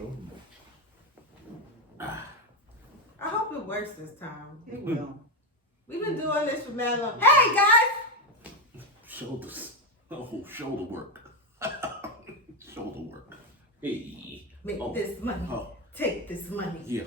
sure. I hope it works this time. It will. We've been doing this for mad long. Hey guys! Shoulders. Oh, shoulder work. Shoulder work. Hey. Make this money. Take this money. Yeah.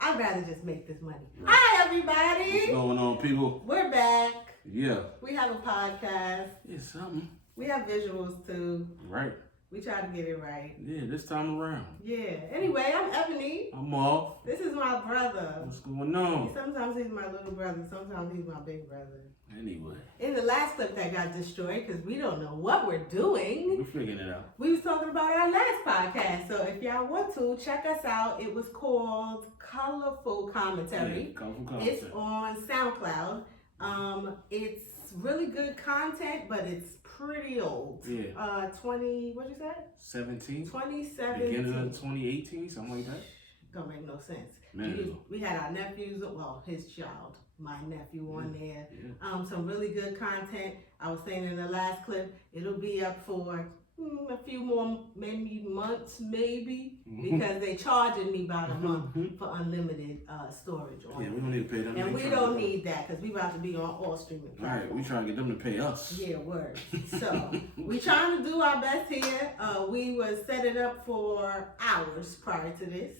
I'd rather just make this money. Right. Hi everybody! What's going on, people? We're back. Yeah. We have a podcast. Yeah, something. We have visuals too. Right. We try to get it right. Yeah, this time around. Yeah. Anyway, I'm Ebony. I'm Marv. This is my brother. What's going on? Sometimes he's my little brother. Sometimes he's my big brother. Anyway. In the last clip that got destroyed, because we don't know what we're doing. We're figuring it out. We was talking about our last podcast. So if y'all want to, check us out. It was called Colorful Commentary. Yeah, Colorful Commentary. It's on SoundCloud. It's really good content, but it's pretty old. Yeah. 20, what'd you say? 17? 2017. Beginning of 2018, something like that. Don't make no sense. Man, We had our nephews, well, his child, my nephew on there. Yeah. Some really good content. I was saying in the last clip, it'll be up for a few more, maybe months, because they charging me about a month for unlimited storage. Yeah, we don't need to pay them. And we don't need that because we about to be on all streaming platforms. Right, we trying to get them to pay us. Yeah, word. So we trying to do our best here. We was set it up for hours prior to this.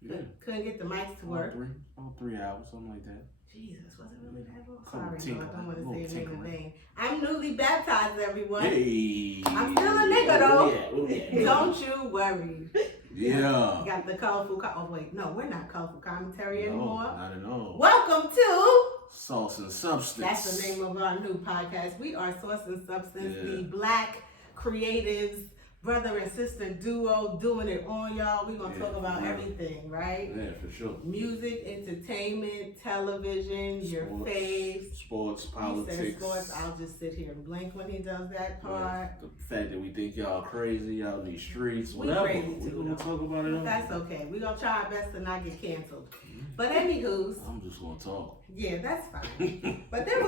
Yeah. Couldn't get the mics to work. About 3 hours, something like that. Jesus, was it really that long? Couple Sorry, no, I don't want to say it in tinkling. vain. I'm newly baptized, everyone. Hey. I'm still a nigga though. Oh, yeah. Don't you worry. Yeah. Got the colorful. Oh wait, no, we're not colorful commentary anymore. Not at all. Welcome to Sauce and Substance. That's the name of our new podcast. We are Sauce and Substance, Yeah. the Black creatives, brother and sister duo, doing it on y'all. We're gonna talk about everything, right? Yeah, for sure. Music, entertainment, television, your faves. Sports, He politics. says sports. I'll just sit here and blink when he does that part. The fact that we think y'all crazy out in these streets, We whatever. crazy We're too, gonna though. talk about it. But that's okay. We're gonna try our best to not get canceled. But anywho's, I'm just gonna talk. yeah, that's fine. But there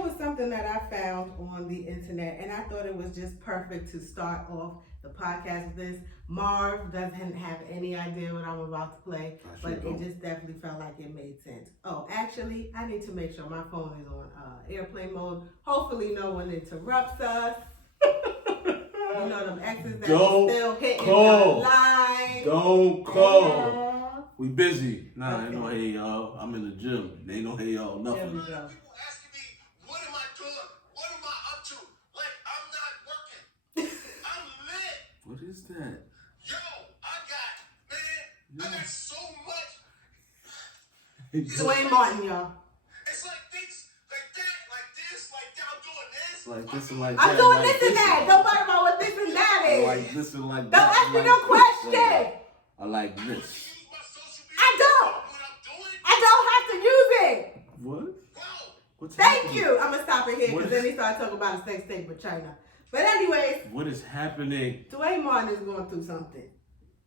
was something that I found on the internet, and I thought it was just perfect to start off the podcast with this. Marv doesn't have any idea what I'm about to play, but it just definitely felt like it made sense. Oh, actually, I need to make sure my phone is on airplane mode. Hopefully no one interrupts us. You know them exes that are still hitting the line. Don't call. Yeah. We busy. Nah, Okay. ain't no hey y'all. I'm in the gym. Ain't no hey y'all. There Nothing. we go. People asking me, what am I doing? What am I up to? Like, I'm not working. I'm lit. What is that? Yo, I got so much. Dwayne Martin, y'all. It's like things like that, like this, like that. I'm doing this. Like this and like that. I'm doing like this and that. Don't worry about what this and that is. Like this and like Don't that. ask me like no this, question. I like I this. use my social media. I don't. When I'm doing, I don't have to use it. What? bro. What's Thank happening? you. I'm going to stop it here What because is- then he started talking about a sex tape with China. But anyways, What is happening? Dwayne Martin is going through something.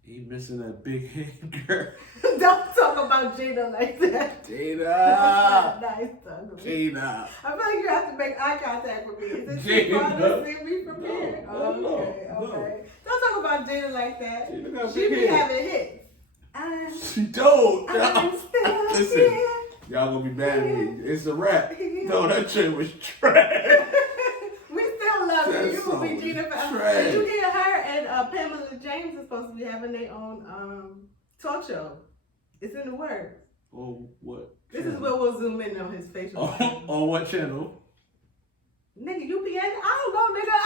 He missing that big head girl. Don't talk about Gina like that. Jada. That's not nice, Doug. Jada. I feel like you have to make eye contact with me. Is it too Jada. far to see me from No, here? no, Okay. no. Don't talk about Gina like that. Jada got She big be head. having hits. She don't. I'm still Listen, here. y'all gonna be mad at me. It's a wrap. No, that shit was trash. We still love you. That's You will be so Gina forever. trash. Did you hear her and Pamela James is supposed to be having their own talk show? It's in the works. Oh, what? This is where we'll zoom in on his facial. On what channel? Nigga, UPN? I don't know, nigga.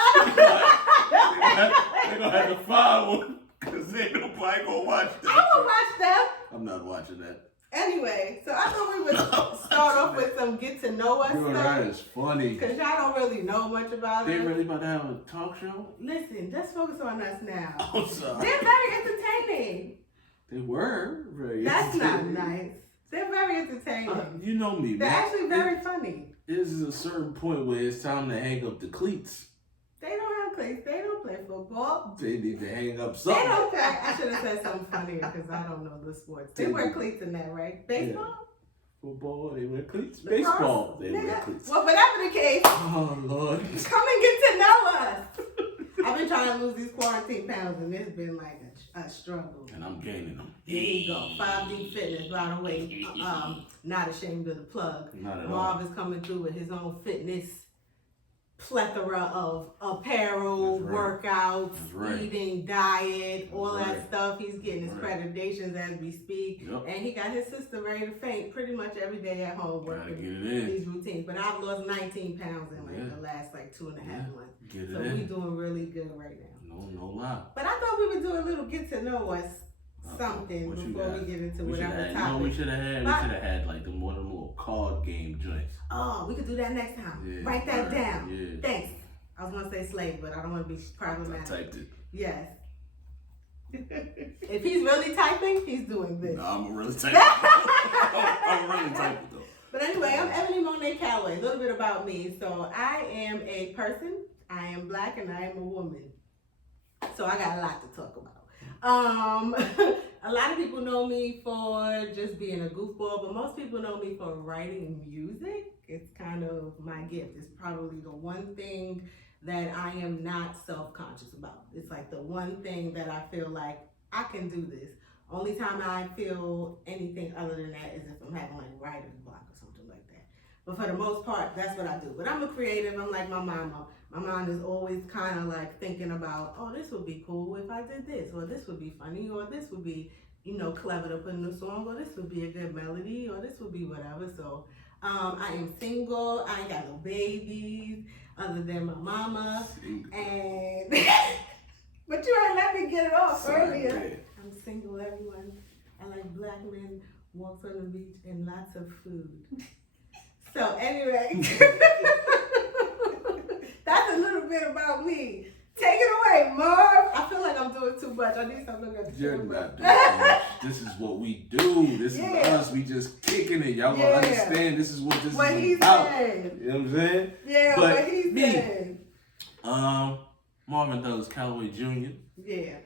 I They're gonna have to find one. Cause ain't nobody gonna watch that. I will watch them. I'm not watching that. Anyway, so I thought we would start off with some get to know us Yo, that stuff. is funny. Because y'all don't really know much about They us. really about to have a talk show? Listen, just focus on us now. I'm sorry. They're very entertaining. They were very That's not entertaining. nice. They're very entertaining. You know me, They're man. actually very funny. This is a certain point where it's time to hang up the cleats. They don't have cleats. They don't play football. They need to hang up They something. don't play. I should have said something funnier because I don't know the sports. They wear cleats in that, right? Baseball? Football, they wear cleats. Lacrosse? Baseball, they wear Nigga. cleats. Well, whatever the case, Oh, Lord. come and get to know us. I've been trying to lose these quarantine pounds, and it's been like a struggle. And I'm gaining them. There you go. 5D Fitness, by the way. Not ashamed of the plug. Not at Marv all. is coming through with his own fitness plethora of apparel, workouts, eating, diet, all that stuff. He's getting his accreditations as we speak. Yep. And he got his sister ready to faint pretty much every day at home working these routines. But I've lost 19 pounds in the last 2.5 months. So we're doing really good right now. No lie. But I thought we would do a little get to know us something before we get into whatever topic. No, we should have had like one of them little card game joints. Oh, we could do that next time. Yeah, Write that down. Yeah. Thanks. I was gonna say slave, but I don't want to be problematic. I typed it. Yes. If he's really typing, he's doing this. No, I'm really typing. I'm really typing though. But anyway, I'm Ebony Calloway. A little bit about me. So I am a person. I am black and I am a woman. So I got a lot to talk about. A lot of people know me for just being a goofball, but most people know me for writing music. It's kind of my gift. It's probably the one thing that I am not self-conscious about. It's like the one thing that I feel like I can do this. Only time I feel anything other than that is if I'm having like writer's block or something like that. But for the most part, that's what I do. But I'm a creative. I'm like my mama. My mind is always kind of like thinking about, oh, this would be cool if I did this, or this would be funny, or this would be, clever to put in a song, or this would be a good melody, or this would be whatever. So I am single. I ain't got no babies other than my mama. And but you ain't let me get it off earlier. Man. I'm single, everyone. I like black men, walks on the beach, and lots of food. So anyway. That's a little bit about me. Take it away, Marv. I feel like I'm doing too much. I need something to look at the You're not doing much. This is what we do. This is us. We just kicking it. Y'all gonna understand this is what this is about. Saying. You know what I'm saying? Yeah, but what he's saying. Marv and Calloway Jr. Yeah.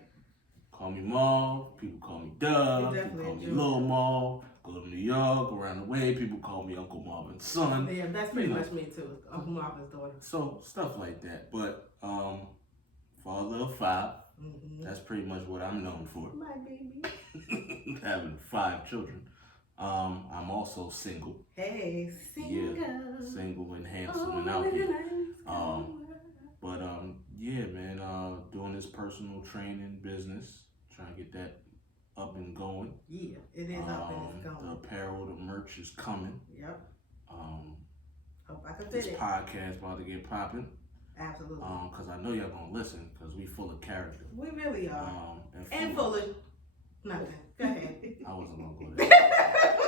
Call me Marv. People call me Dub. People call me Lil Marv. Go to New York, around the way, people call me Uncle Marvin's son. Yeah, that's pretty much me too. Uncle Marvin's daughter. So stuff like that. But father of 5, that's pretty much what I'm known for. My baby. Having 5 children. I'm also single. Hey, single. Yeah, single and handsome and out here. But yeah, man, doing this personal training business, trying to get that up and going. Yeah, it is up and it's going. The apparel, the merch is coming. Yep. Hope I can fit this it. podcast about to get popping. Absolutely. Because I know y'all gonna listen because we full of character. We really are. And full of nothing. Go ahead. I wasn't gonna go there.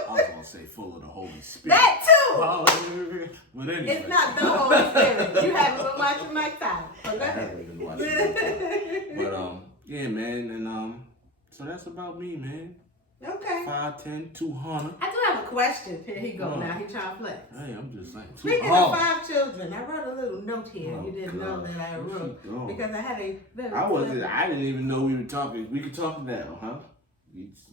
I was gonna say full of the Holy Spirit. That too. But anyway. It's not the Holy Spirit. You haven't been watching my time. So go ahead. I haven't been watching my time. But yeah, man, and so that's about me, man. Okay. 5'10", 200. I do have a question. Here he go now. He trying to flex. Hey, I'm just saying. Speaking of 5 children, I wrote a little note here. You didn't know that I wrote because I had a very. I didn't even know we were talking. We could talk now, huh?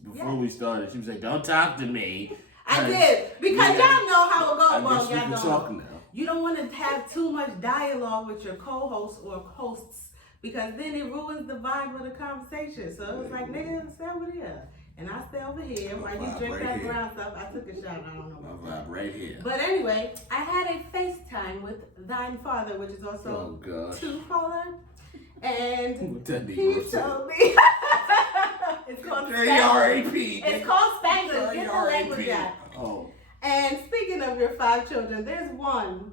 Before we started, she was like, "Don't talk to me." I did because y'all know how it goes. I Well, guess we y'all can know. talk now. You don't want to have too much dialogue with your co-hosts or hosts because then it ruins the vibe of the conversation. So it was like, nigga, stay over there. And I stay over here while you drink that brown stuff. I took a shot. I don't know what my vibe right here. But anyway, I had a FaceTime with thine father, which is also two father. And he told me it's called Spanglish. It's called Spanglish. Get the language out. Oh. And speaking of your 5 children, there's one.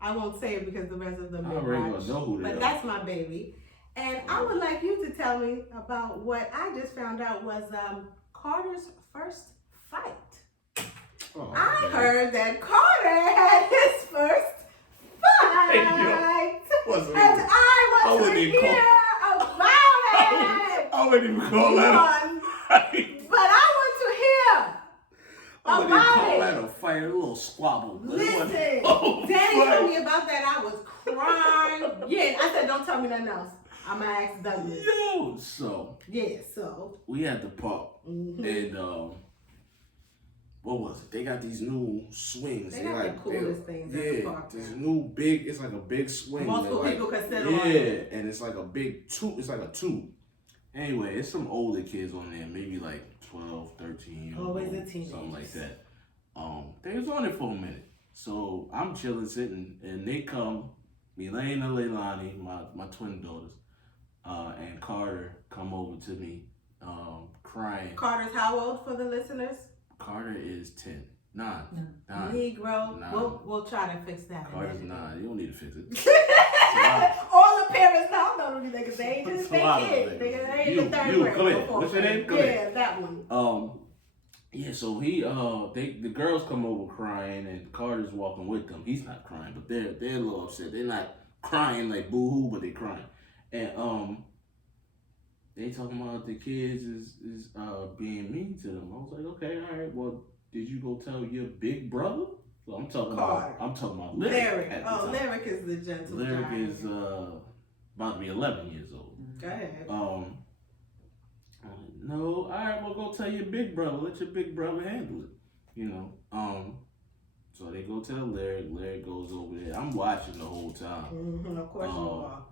I won't say it because the rest of them are watch, but that's my baby. And I would like you to tell me about what I just found out was Carter's first fight. Oh, I heard that Carter had his first fight. And I want to hear about it. I wouldn't even call that a fight. But I want to hear I wouldn't even call that a fight, a little squabble. Listen, Daddy told me about that. I was crying. Yeah, I said, don't tell me nothing else. I'm gonna ask Douglas. Yo, so. Yeah, so. We had the park. And what was it? They got these new swings. They got the coolest things in the park. This new big, it's like a big swing. Multiple like, people can sit on Yeah, it. and it's like a big tube. It's like a tube. Anyway, it's some older kids on there, maybe like 12, 13 years old. Always a teenager. Something like that. They was on it for a minute. So I'm chilling, sitting, and they come, Elena, Leilani, my twin daughters, and Carter come over to me, crying. Carter's how old for the listeners? Carter is 10. 9. Negro. Nine. We'll try to fix that. Carter's 9. You don't need to fix it. All the parents now know these niggas. They ain't just It's a lot of kids. things. They ain't You, the third you, grade. go ahead. Fourth What's your grade. name? Go ahead. Yeah, that one. Yeah, so the girls come over crying and Carter's walking with them. He's not crying, but they're a little upset. They're not crying like boo-hoo, but they're crying. And they talking about the kids is being mean to them. I was like, okay, all right, well, did you go tell your big brother? So I'm talking about Lyric. Lyric. Oh, Lyric is the gentle Lyric giant. is about to be 11 years old. Go ahead. No, all right, well, go tell your big brother. Let your big brother handle it. You know. So they go tell Lyric. Lyric goes over there. I'm watching the whole time. Mm-hmm, of course you are.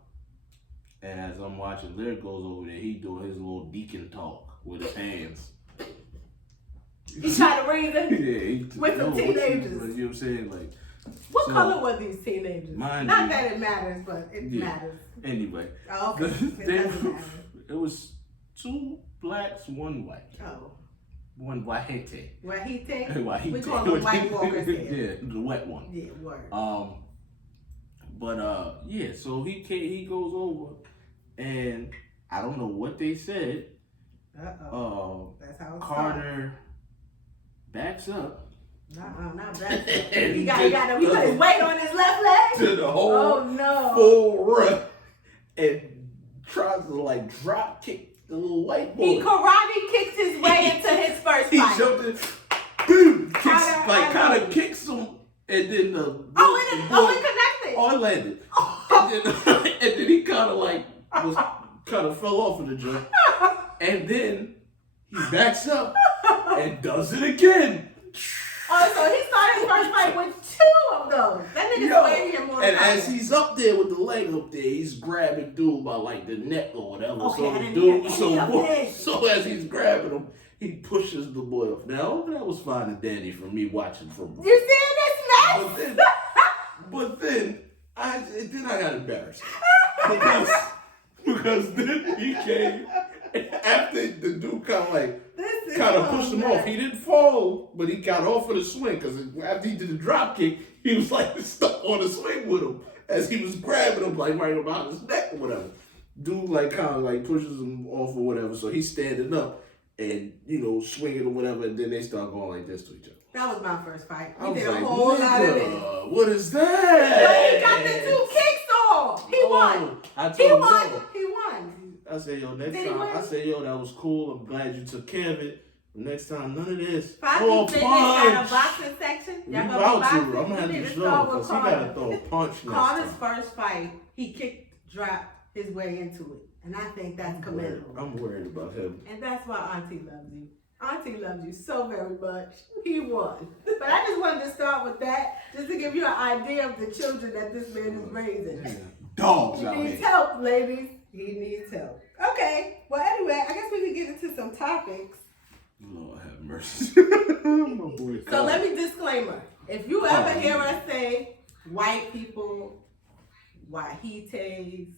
And as I'm watching, Lyric goes over there. He doing his little deacon talk with his hands. He trying to reason Yeah, with some teenagers. You know what I'm saying? Like, what so, color were these teenagers? Not that it matters, but it matters. Anyway. Oh, okay. It doesn't matter. It was 2 blacks, 1 white. Oh. 1 white. Wahite? We call them white walkers here. Yeah, the wet one. Yeah, word. Yeah, so he goes over and I don't know what they said. That's how it Carter backs up. Not backs up. He put his weight on his left leg. To the whole full run and tries to like drop kick the little white boy. He karate kicked his way into his first He fight. jumped in, boom, kind of kicks him, and then the it connected. Oh, it landed. And then he kind of fell off of the jump, and then he backs up and does it again. Oh, so he started his first fight with 2 of those. That nigga's weighing him more. And as he's up there with the leg up there, he's grabbing dude by like the neck or whatever. Okay, So as he's grabbing him, he pushes the boy off. Now that was fine and dandy for me watching from. You see this mess? But then I got embarrassed because then he came after the dude kind of pushed him off. He didn't fall, but he got off of the swing because after he did the drop kick, he was like stuck on the swing with him as he was grabbing him like right about his neck or whatever. Dude kind of pushes him off or whatever, so he's standing up and swinging or whatever, and then they start going like this to each other. That was my first fight. I We was did a like, whole lot of this. What is that? But he got the 2 kicks off. He won. I told He him won. no. He won. I said, yo, next Did he time. win? I said, yo, that was cool. I'm glad you took care of it. But next time, none of this. Foxy Fitness got a boxing section. We Y'all about gonna to. be boxing? I'm going to have You to need to show start because with he got to Carter. throw a punch next Carter's time. first fight, he dropped his way into it. And I think that's commendable. I'm worried about him. And that's why Auntie loves you. Auntie loves you so very much. He won. But I just wanted to start with that, just to give you an idea of the children that this man is raising. Yeah. Dogs He out needs here. help, ladies. He needs help. Okay. Well, anyway, I guess we can get into some topics. Lord have mercy. My boy So Carter. let me disclaimer. If you ever hear us say white people, Wahites,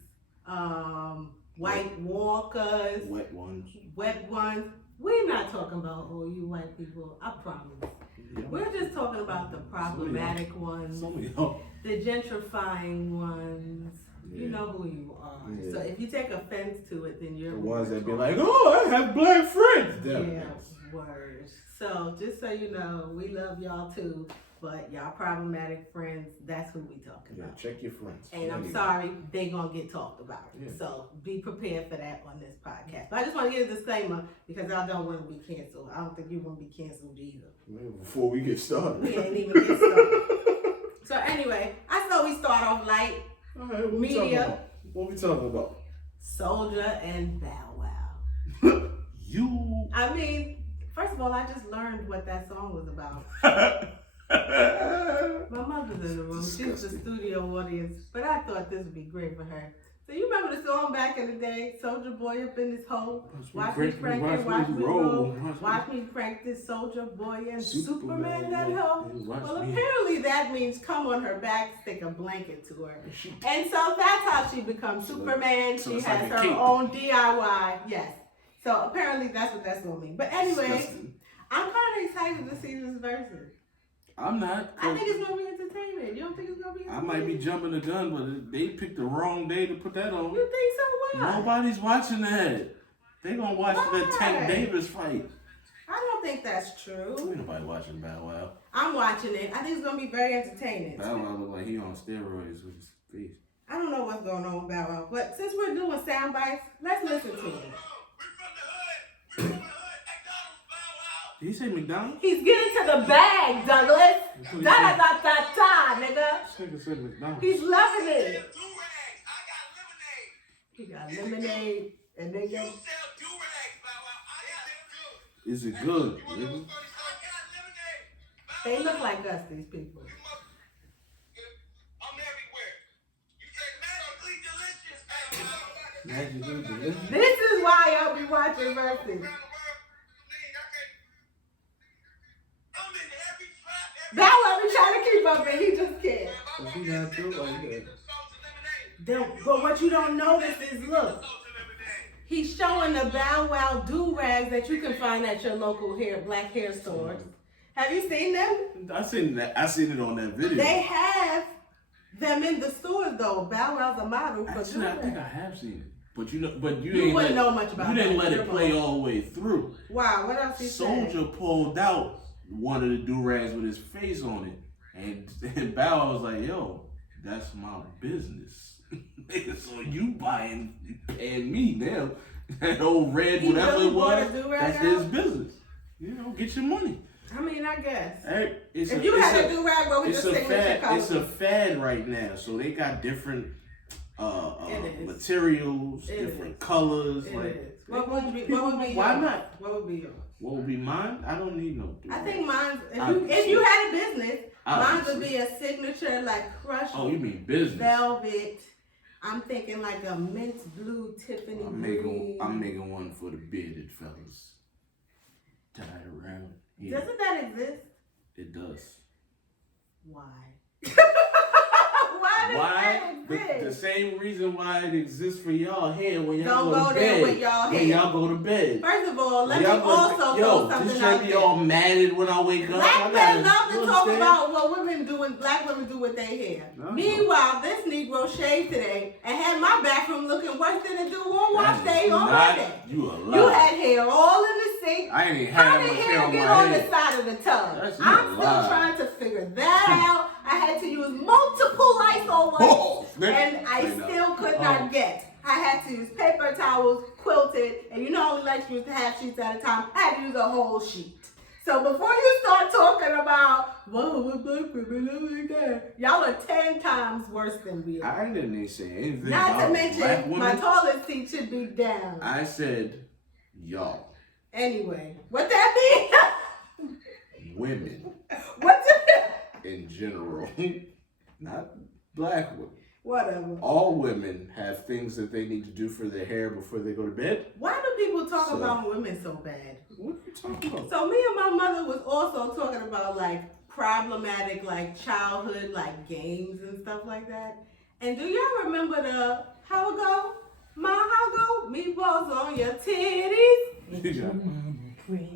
white walkers, Wet ones. wet ones, we're not talking about all you white people, I promise. Yeah. We're just talking about the problematic ones, Some of y'all. the gentrifying ones. You Yeah. know who you are. Yeah. So if you take offense to it, then you're The ones that be like, oh, I have black friends. yeah, words. So just so you know, we love y'all too, but y'all problematic friends, that's who we talking Yeah, about. check your friends. And I'm Anyway. sorry, they gonna get talked about. Yeah. So be prepared for that on this podcast. But I just want to get a disclaimer because I don't want to be canceled. I don't think you want to be canceled either. Before we get started. We ain't even get started. So anyway, I thought we start off light. All right, what Media. we talking about? What we talking about? Soldier and Bow Wow. You. I mean, First of all, I just learned what that song was about. My mother's in the room. She's the studio audience. But I thought this would be great for her. So you remember the song back in the day? Soldier Boy up in his hole. Watch me crank it, watch me roll. Watch me crank this Soldier Boy and Superman that hoe. Well, apparently that means come on her back, stick a blanket to her. And so that's how she becomes Superman. She has her own DIY. Yes. So apparently that's what that's going to mean. But anyway, I'm kind of excited to see this versus. I'm not. I think it's going to be entertaining. You don't think it's going to be entertaining? I might be jumping the gun, but they picked the wrong day to put that on. You think so? Why? Nobody's watching that. They gonna watch the Tank Davis fight. I don't think that's true. Ain't nobody watching Bow Wow. I'm watching it. I think it's going to be very entertaining. Bow Wow look like he on steroids with his face. I don't know what's going on with Bow Wow, but since we're doing sound bites, let's listen to it. Did he say McDonald's? He's getting to the bag, Douglas. Da-da-da-da-da, nigga. This nigga said McDonald's. He's loving it. He got lemonade and nigga. Is it good, nigga? They look like us, these people. Magically delicious. This is why I'll be watching Versus. Bow Wow be trying to keep up and he just can't. But he not do like that. But what you don't notice is, look, he's showing the Bow Wow do-rags that you can find at your local black hair stores. Have you seen them? I seen that. I seen it on that video. They have them in the stores though. Bow Wow's a model for Actually, I think I have seen it. But you wouldn't know much about it. You didn't let it play all the way through. Wow, what else he said? Soldier pulled out one of the do-rags with his face on it. And Bow Wow was like, yo, that's my business. So you paying me now. That old red, He whatever really it was, that's out? his business. You know, get your money. I mean, I guess. Hey, if you had a do-rag, what would your signature color? It's a fad right now. So they got different materials, different colors. What would be why not? What would be yours? What would be mine? I don't need no do-rag. I think mine, if you had a business, mine would be a signature like crushed. Oh, you mean business? Velvet. I'm thinking like a mint blue Tiffany green. I'm making one for the bearded fellas. Tied around. Yeah. Doesn't that exist? It does. Why? Why? The same reason why it exists for y'all here when y'all don't go to bed. With y'all when y'all go to bed. First of all, let me also throw something just out be there. all matted when I wake up. Black men love to talk about what black women do with their hair. No. Meanwhile, this Negro shaved today and had my bathroom looking worse than it do on wash day on Monday. You had hair all in the sink. I ain't even had that much hair on my head. How did hair get on the side of the tub? I'm still trying to figure that out. I had to use multiple Lysol wipes, and I still could not get. I had to use paper towels, quilted, and you know I only like to use half sheets at a time. I had to use a whole sheet. So before you start talking about, whoa, what black women like that, y'all are 10 times worse than we are. I didn't even say anything Not about to mention, black women. my toilet seat should be down. I said, y'all. Anyway, what that mean? Women. What's it? In general, not black women. Whatever. All women have things that they need to do for their hair before they go to bed. Why do people talk about women so bad? What are you talking about? So me and my mother was also talking about like problematic like childhood like games and stuff like that. And do y'all remember the how it go? How go? Meatballs on your titties.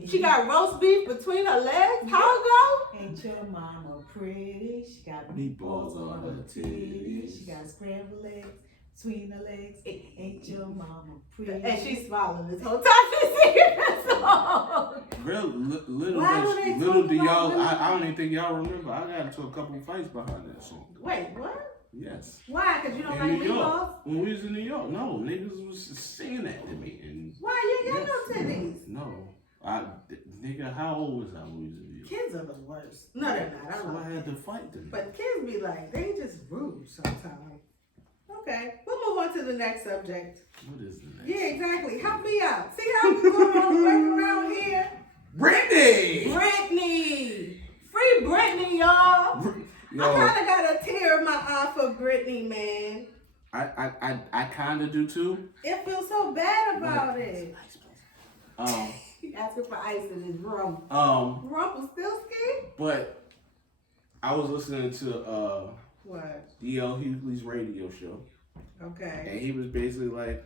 She got roast beef between her legs. How it go? Ain't your mama pretty? She got meatballs on her titties. She got scrambled eggs between her legs. Ain't your mama pretty? And she's smiling this whole time she's singing that song. Little do y'all, I don't even think y'all remember. I got into a couple of fights behind that song. Wait, what? Yes. Why? Because you don't in like New meatballs? York. When we was in New York, no, niggas was singing that to me. And why? You ain't got no titties. No. Nigga, how old was I when we was in New York? Kids are the worst. No, they're not. I had to fight them. But kids be like, they just rude sometimes. Okay, we'll move on to the next subject. What is the next? Yeah, exactly. Help me out. See how we going all the work around here? Real I kind of do too. It feels so bad about it. Um, He asking for ice in his rum. Rumpelstiltskin? But I was listening to What? D.L. Hughley's radio show. Okay. And he was basically like,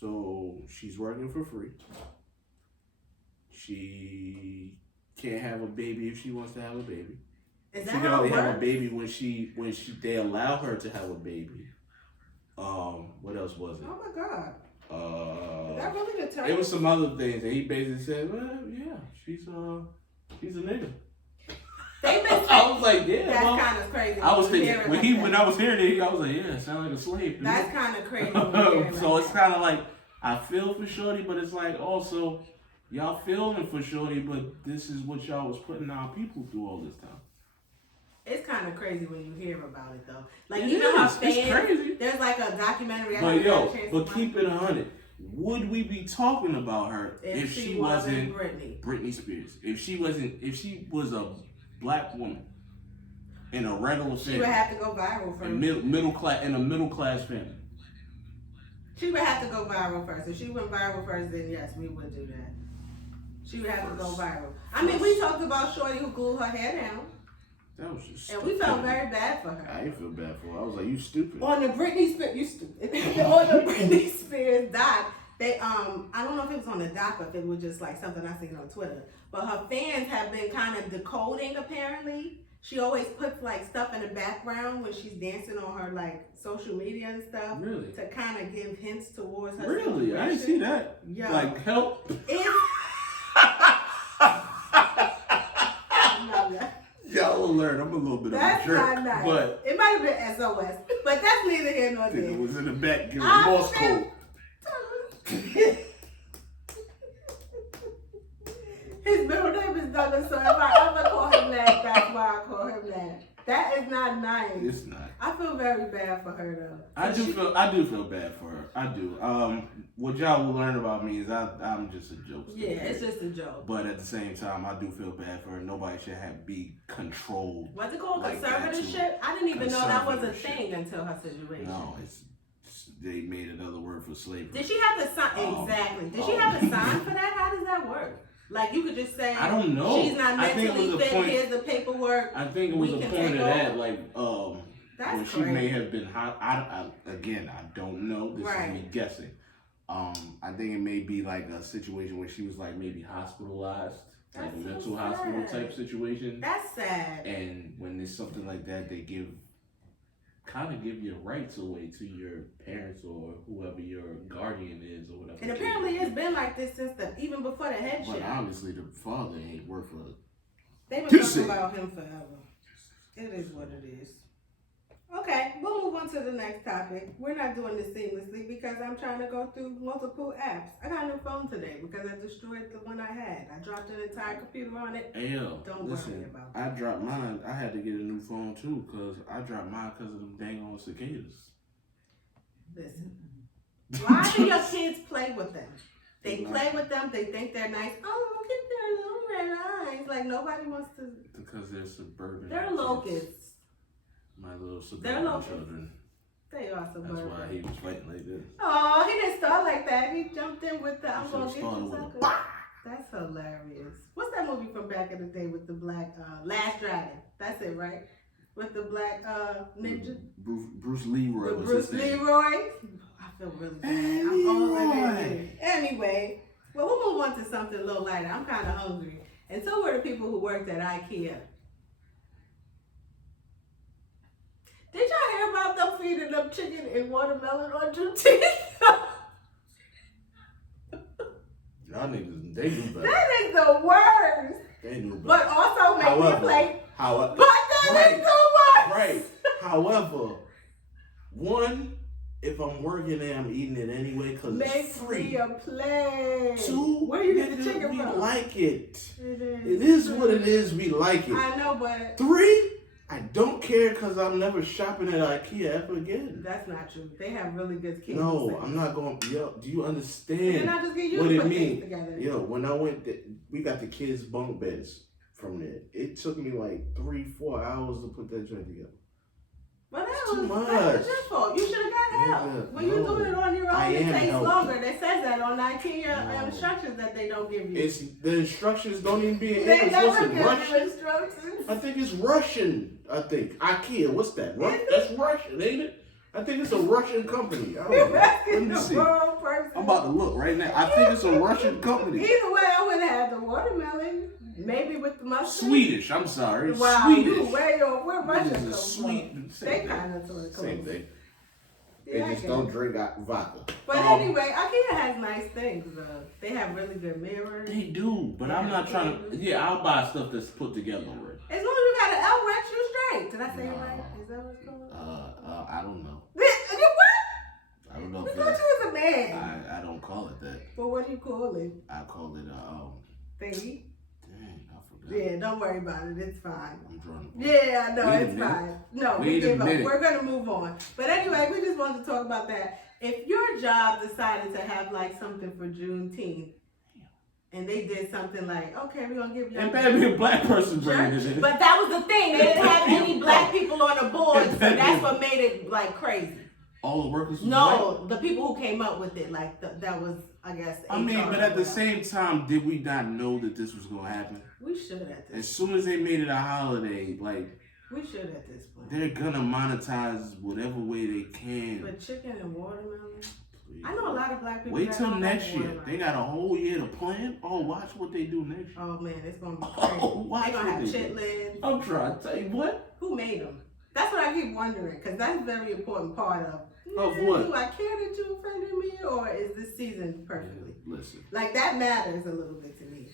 so she's working for free. She can't have a baby if she wants to have a baby. Is She that can how only it have a works? baby when they allow her to have a baby. What else was it? Oh my God. Is that really the term? It was some other things, and he basically said, "Well, yeah, she's a nigga." They been I was like, "Yeah." that's well, kind of crazy. I was when you thinking hear it when like I was hearing it, I was like, "Yeah, it sounds like a slave." That's kind of crazy. When you hear it So like it's that. kind of like I feel for Shorty, but it's like also y'all feeling for Shorty, but this is what y'all was putting our people through all this time. It's kind of crazy when you hear about it though. Like It you know how is. It's fans. crazy. There's like a documentary. I But haven't had a yo, chance but to keep watch it 100. Would we be talking about her if she wasn't Britney Spears? If she was a black woman in a regular She family, would have to go viral first. middle class in a middle class family. She would have to go viral first. If she went viral first, then yes, we would do that. She would have to go viral. I mean, we talked about Shorty who glued her hair down, That was just and we felt very bad for I her. didn't feel bad for her. I was like, you stupid. On the Britney Spears, you stupid. On the Britney Spears doc, they I don't know if it was on the doc or if it was just like something I seen on Twitter, but her fans have been kind of decoding apparently. She always puts like stuff in the background when she's dancing on her like social media and stuff. Really? To kind of give hints towards her. Really? I didn't see that. Yeah. Like help. It's no, Y'all will learn. I'm a little bit that's of a jerk, not nice. but It might have been SOS, but that's neither here nor I think it there. was in the back giving I Morse feel- code. His middle name is Douglas, so if I ever call him that, that's why I call him that. That is not nice. It's not. I feel very bad for her though. I do feel bad for her. I do. What y'all will learn about me is I'm just a joke. Yeah, it's just a joke. But at the same time, I do feel bad for her. Nobody should be controlled. What's it called? like that, too. Conservatorship? I didn't even know that was a Conservatorship. thing until her situation. No, they made another word for slavery. Did she have to sign? Exactly. Did she have to sign for that? How does that work? Like you could just say, I don't know. She's not I think it mentally was a fit. point- Here's the paperwork. I think it was We a can point take of that, over. like, That's when she crazy. may have been hot. I don't know. This Right. is me guessing. I think it may be like a situation where she was like maybe hospitalized, like a That's so mental hospital sad. type situation. That's sad. And when there's something like that, they kind of give your rights away to your parents or whoever your guardian is or whatever. And apparently it's been like this since even before the head But shit. obviously the father ain't worth for it. They've been Pussy. talking about him forever. It is what it is. Okay, we'll move on to the next topic. We're not doing this seamlessly because I'm trying to go through multiple apps. I got a new phone today because I destroyed the one I had. I dropped an entire computer on it. Hey, yo, Don't listen, worry about I dropped mine. I had to get a new phone too because I dropped mine because of them dang on cicadas. Listen. Why do your kids play with them? They play with them. They think they're nice. Oh, look at their little red eyes. Like nobody wants to. Because they're suburban. They're kids. locusts. My little They're suburban locusts. children. They are That's suburban. why he was fighting like this. Oh, he didn't start like that. He jumped in with the I'm He gonna should've get started you with a sucker. bah! That's hilarious. What's that movie from back in the day with the black Last Dragon? That's it, right? With the black ninja. Bruce Leroy With was Bruce his name. Leroy. I feel really bad. I'm Leroy. Anyway, well, we'll move on to something a little lighter. I'm kind of hungry. And so were the people who worked at IKEA. Did y'all hear about them feeding them chicken and watermelon on Juneteenth? Y'all niggas, they knew better. That is the worst. They knew better. But also make me play. However, But that is the worst. Right. However, one, if I'm working there, I'm eating it anyway because it's Make free. me a play. Two, Where you get the nigga, chicken we from? like it. It It is what it is. We like it. I know, but Three, I don't care because I'm never shopping at IKEA ever again. that's not true. They have really good kids. No, I'm not going. Yo, do you They're understand not just getting you what to it put things mean? together. Yo, when I went, we got the kids' bunk beds from there. It took me like 3-4 hours to put that joint together. But that too was much. your fault. You should have got help. Yeah, When you're doing it on your own, it takes helping. longer. They says that on IKEA instructions that they don't give you. It's the instructions don't even be in They English. never What's it, give you Russian? instructions. I think it's Russian. I think IKEA. What's that? That's Russian, ain't it? I think it's a Russian company. I don't know. Let me the see. wrong person. I'm about to look right now. I think it's a Russian company. Either way, I would have had the watermelon, maybe with the mustard. Swedish. I'm sorry. Wow, Swedish. where Russia This come is from? They thing. kind of sort of Same close. thing. Yeah, They just don't drink vodka. But anyway, IKEA has nice things though. They have really good mirrors. They do, but I'm not trying to. Yeah, I'll buy stuff that's put together already. As long as you got an L-Rex, you straight. Did I say it right? Is that what it's called? I don't know. What? I don't know We if thought that's. you was a man. I don't call it that. Well, what do you call it? I call it Thingy? Dang, I forgot. Yeah, don't worry about it. It's fine. I'm drawing. Yeah, I know, Wait a it's minute. fine. No, we Wait a give up. minute. We're going to move on. But anyway, we just wanted to talk about that. If your job decided to have like something for Juneteenth, and they did something like, okay, we're going to give you It better be a black person bringing it in. But that was the thing. They didn't have any black people on the board, so that's what made it like crazy. All the workers was No, white? the people who came up with it, like that was, I guess. I mean, HR but at the or same time, did we not know that this was going to happen? we should at As this. soon as they made it a holiday, like, We should at this point. they're going to monetize whatever way they can. But chicken and watermelon. Please. I know a lot of black people. Wait that till don't next like year. watermelon. They got a whole year to plan. Oh, watch what they do next year. Oh man, it's gonna be crazy. Watch They're gonna have what they do. chitlins. I'm trying to tell you what. Who made them? That's what I keep wondering, because that's a very important part of. Of what? Do I care that you offended me, or is this seasoned perfectly? Listen, Like that matters a little bit to me.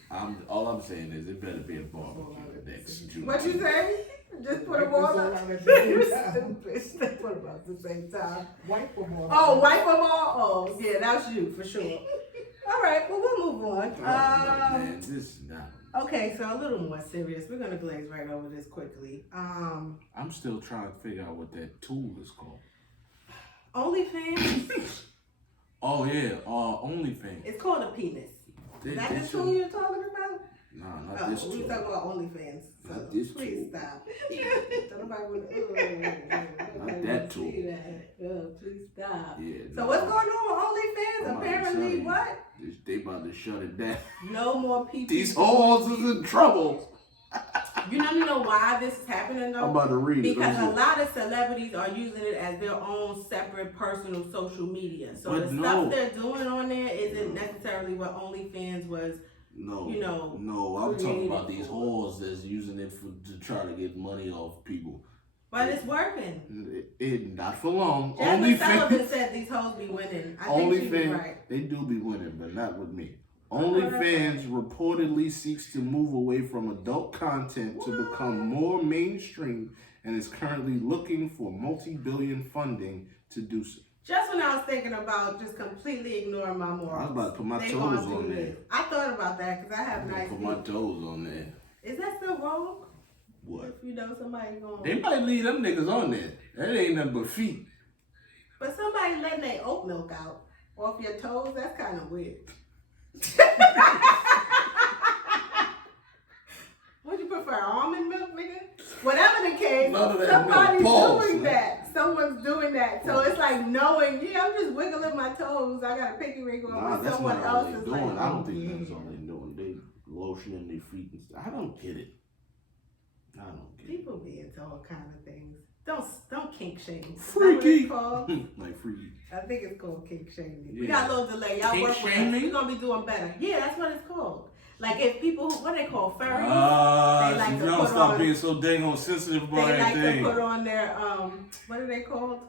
all I'm saying is it better be a barbecue next June. What you say? Just put them all up. Wipe You're stupid. They put them up at the same time. them all. Oh, wipe them all? Oh, yeah, that was you for sure. All right, well, we'll move on. Man, this is not. Okay, so a little more serious. We're going to glaze right over this quickly. I'm still trying to figure out what that tool is called. OnlyFans? Oh yeah, OnlyFans. It's called a penis. This- Is that this the tool should- you're talking about? Nah, not Oh, this we tool. talking about OnlyFans. So Not this please tool. stop. Don't nobody want Not that tool. Please stop. Yeah. So nah. what's going on with OnlyFans? I'm about to Apparently, tell you. what? They about to shut it down. No more people. These hoes is in trouble. You know why this is happening though? I'm about to read it. Because Let me a lot of celebrities are using it as their own separate personal social media. So But the no. stuff they're doing on there isn't necessarily what OnlyFans was. No, You know, no, I'm talking about created these for. whores that's using it to try to get money off people. But it's working. It not for long. Jasmine Sullivan OnlyFans, said these hoes be winning. I think she was OnlyFans, right. they do be winning, but not with me. heard OnlyFans reportedly seeks to move away from adult content to become more mainstream and is currently looking for multi-billion funding to do so. Just when I was thinking about just completely ignoring my morals. I was about to put my they toes gonna do on there. this. I thought about that because I have I'm gonna nice put feet. my toes on there. Is that still wrong? What? If you know somebody going. They might leave them niggas on there. That ain't nothing but feet. But somebody letting their oat milk out off your toes, that's kind of weird. Would you prefer almond milk, nigga? Whatever the case, None of that somebody's milk. Pause, doing man. that. Someone's doing that. So it's like knowing, yeah, I'm just wiggling my toes. I got a pinky ring on, Nah, but that's someone not all else they is doing. like, I don't oh, think yeah. that's all they doing. They lotioning their feet and stuff. I don't get it. I don't get it. People be into all kind of things. Don't kink shame. Is that Freaky. what it's called? Like freaky. I think it's called kink shaming. We Yeah. got a little delay. Y'all Kink work with us. shaming? We're gonna be doing better. Yeah, that's what it's called. Like if people, what they call furries, they like You to don't put stop on- being so dang on sensitive about they like everything. to put on their what are they called?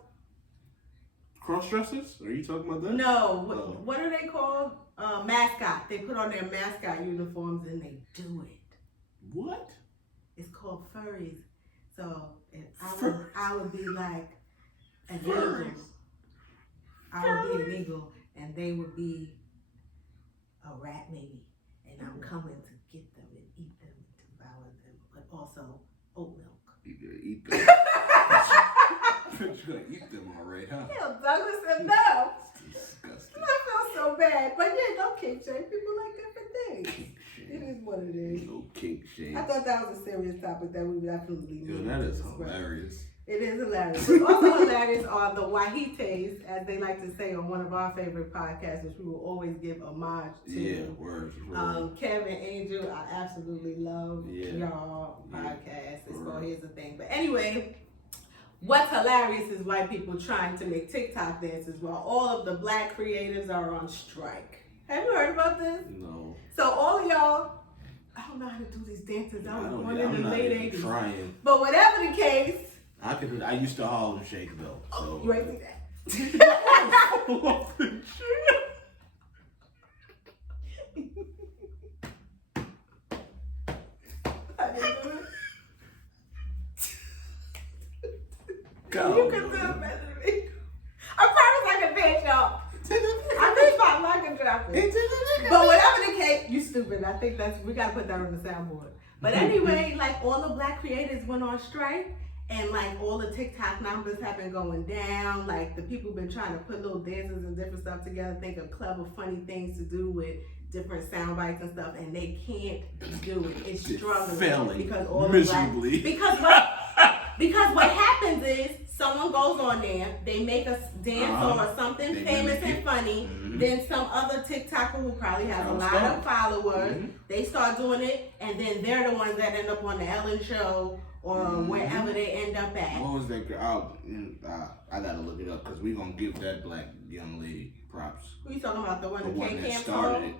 Cross dressers? Are you talking about that? No, Oh. what are they called? Mascot. They put on their mascot uniforms and they do it. What? It's called furries. So if Furries. I would be like an Furries. eagle. I would be an eagle, and they would be a rat maybe. And I'm coming to get them and eat them and devour them, but also oat milk. You're gonna eat them. You're gonna eat them alright, huh? Hell, Douglas, enough. It's disgusting. I feel so bad, but yeah, don't kink shame. People like different things. Kink It shame. is what it is. No kink shame. I thought that was a serious topic that we definitely Yo, need that to is discuss. hilarious. It is hilarious. What's also hilarious are the Wahites, as they like to say on one of our favorite podcasts, which we will always give homage to. Yeah, words. Kevin, Angel, I absolutely love y'all podcast. It's called Here's the Thing. But anyway, what's hilarious is white people trying to make TikTok dances while all of the black creatives are on strike. Have you heard about this? No. So all of y'all, I don't know how to do these dances. I was born in the late 80s. Trying. But whatever the case, I used to Harlem Shake though. So. You ain't see that. You can do it better than me. I promise I can dance, y'all. I think I can drop it. But whatever the case, you stupid. I think we gotta put that on the soundboard. But anyway, like all the black creators went on strike. And like all the TikTok numbers have been going down. Like the people been trying to put little dances and different stuff together, think of clever, funny things to do with different sound bites and stuff, and they can't do it. It's struggling failing because all miserably. Because what happens is someone goes on there, they make a dance or something famous and funny. Then some other TikToker who probably has a lot of followers, they start doing it, and then they're the ones that end up on the Ellen Show. Or wherever they end up at. What was that girl? I gotta look it up because we're gonna give that black young lady props. Who you talking about? The one that started it.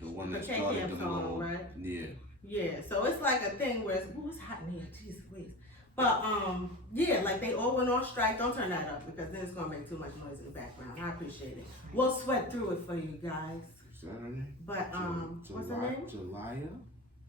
The one that started the little, right? Yeah. Yeah. So it's like a thing where it's hot in here. Jesus, please. But yeah, like they all went on strike. Don't turn that up because then it's gonna make too much noise in the background. I appreciate it. We'll sweat through it for you guys. Is that her name? But what's her name?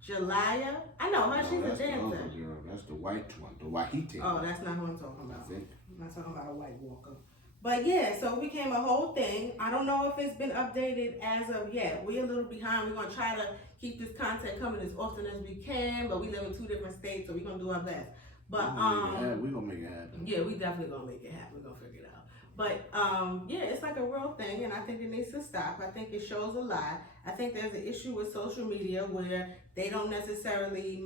Jalaya? I know her. She's a dancer. The other girl. That's the white one, the Wahite. Oh, that's not who I'm talking about. I think. I'm not talking about a white walker. But yeah, so it became a whole thing. I don't know if it's been updated as of yet. We're a little behind. We're gonna try to keep this content coming as often as we can, but we live in 2 different states, so we're gonna do our best. But we're gonna make it happen. Yeah, we definitely gonna make it happen. We're gonna figure it out. But yeah, it's like a real thing, and I think it needs to stop. I think it shows a lot. I think there's an issue with social media where they don't necessarily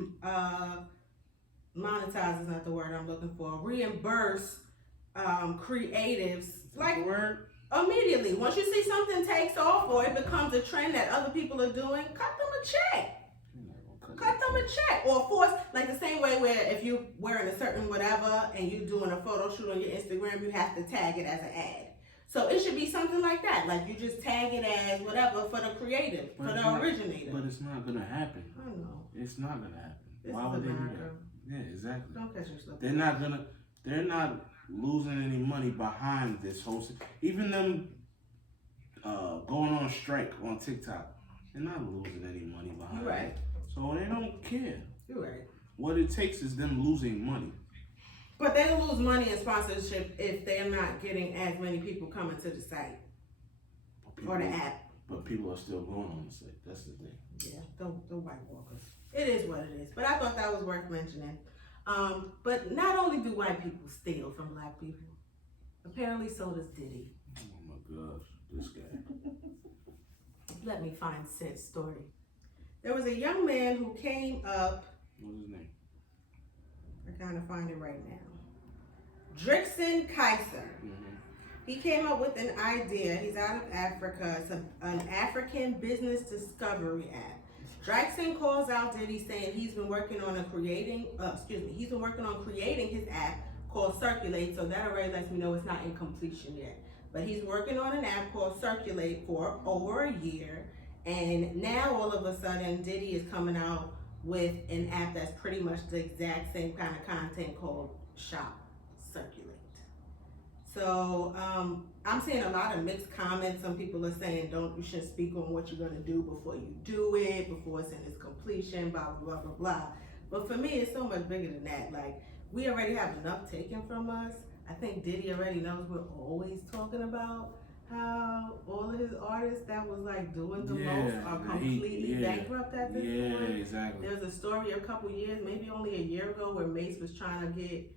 monetize is not the word I'm looking for. Reimburse creatives like immediately. Once you see something takes off or it becomes a trend that other people are doing, cut them a check. Cut them a check or force, like the same way where if you're wearing a certain whatever and you're doing a photo shoot on your Instagram, you have to tag it as an ad. So it should be something like that. Like you just tag it as whatever for the creative, for the originator. But it's not gonna happen. I know. It's not gonna happen. This Why is would they do America. that? Yeah, exactly. Don't catch yourself. They're not losing any money behind this whole even them going on strike on TikTok. They're not losing any money behind it. Right. So they don't care. You're right. What it takes is them losing money. But they lose money in sponsorship if they're not getting as many people coming to the site or the app. But people are still going on the site. That's the thing. Yeah, the white walkers. It is what it is. But I thought that was worth mentioning. But not only do white people steal from black people, apparently so does Diddy. Oh my gosh, this guy. Let me find Sid's story. There was a young man who came up. What's his name? I'm trying to find it right now. Drixon Kaiser. He came up with an idea. He's out of Africa. It's an African business discovery app. Drixon calls out Diddy saying he's been working on creating his app called Circulate. So that already lets me know it's not in completion yet. But he's working on an app called Circulate for over a year. And now all of a sudden Diddy is coming out with an app that's pretty much the exact same kind of content called Shop Circulate. So I'm seeing a lot of mixed comments. Some people are saying you shouldn't speak on what you're gonna do before you do it, before it's in its completion, blah, blah, blah, blah, blah. But for me, it's so much bigger than that. Like, we already have enough taken from us. I think Diddy already knows we're always talking about how all of his artists that was like doing the most are completely bankrupt at this point. Yeah, exactly. There's a story a couple years, maybe only a year ago, where Mace was trying to get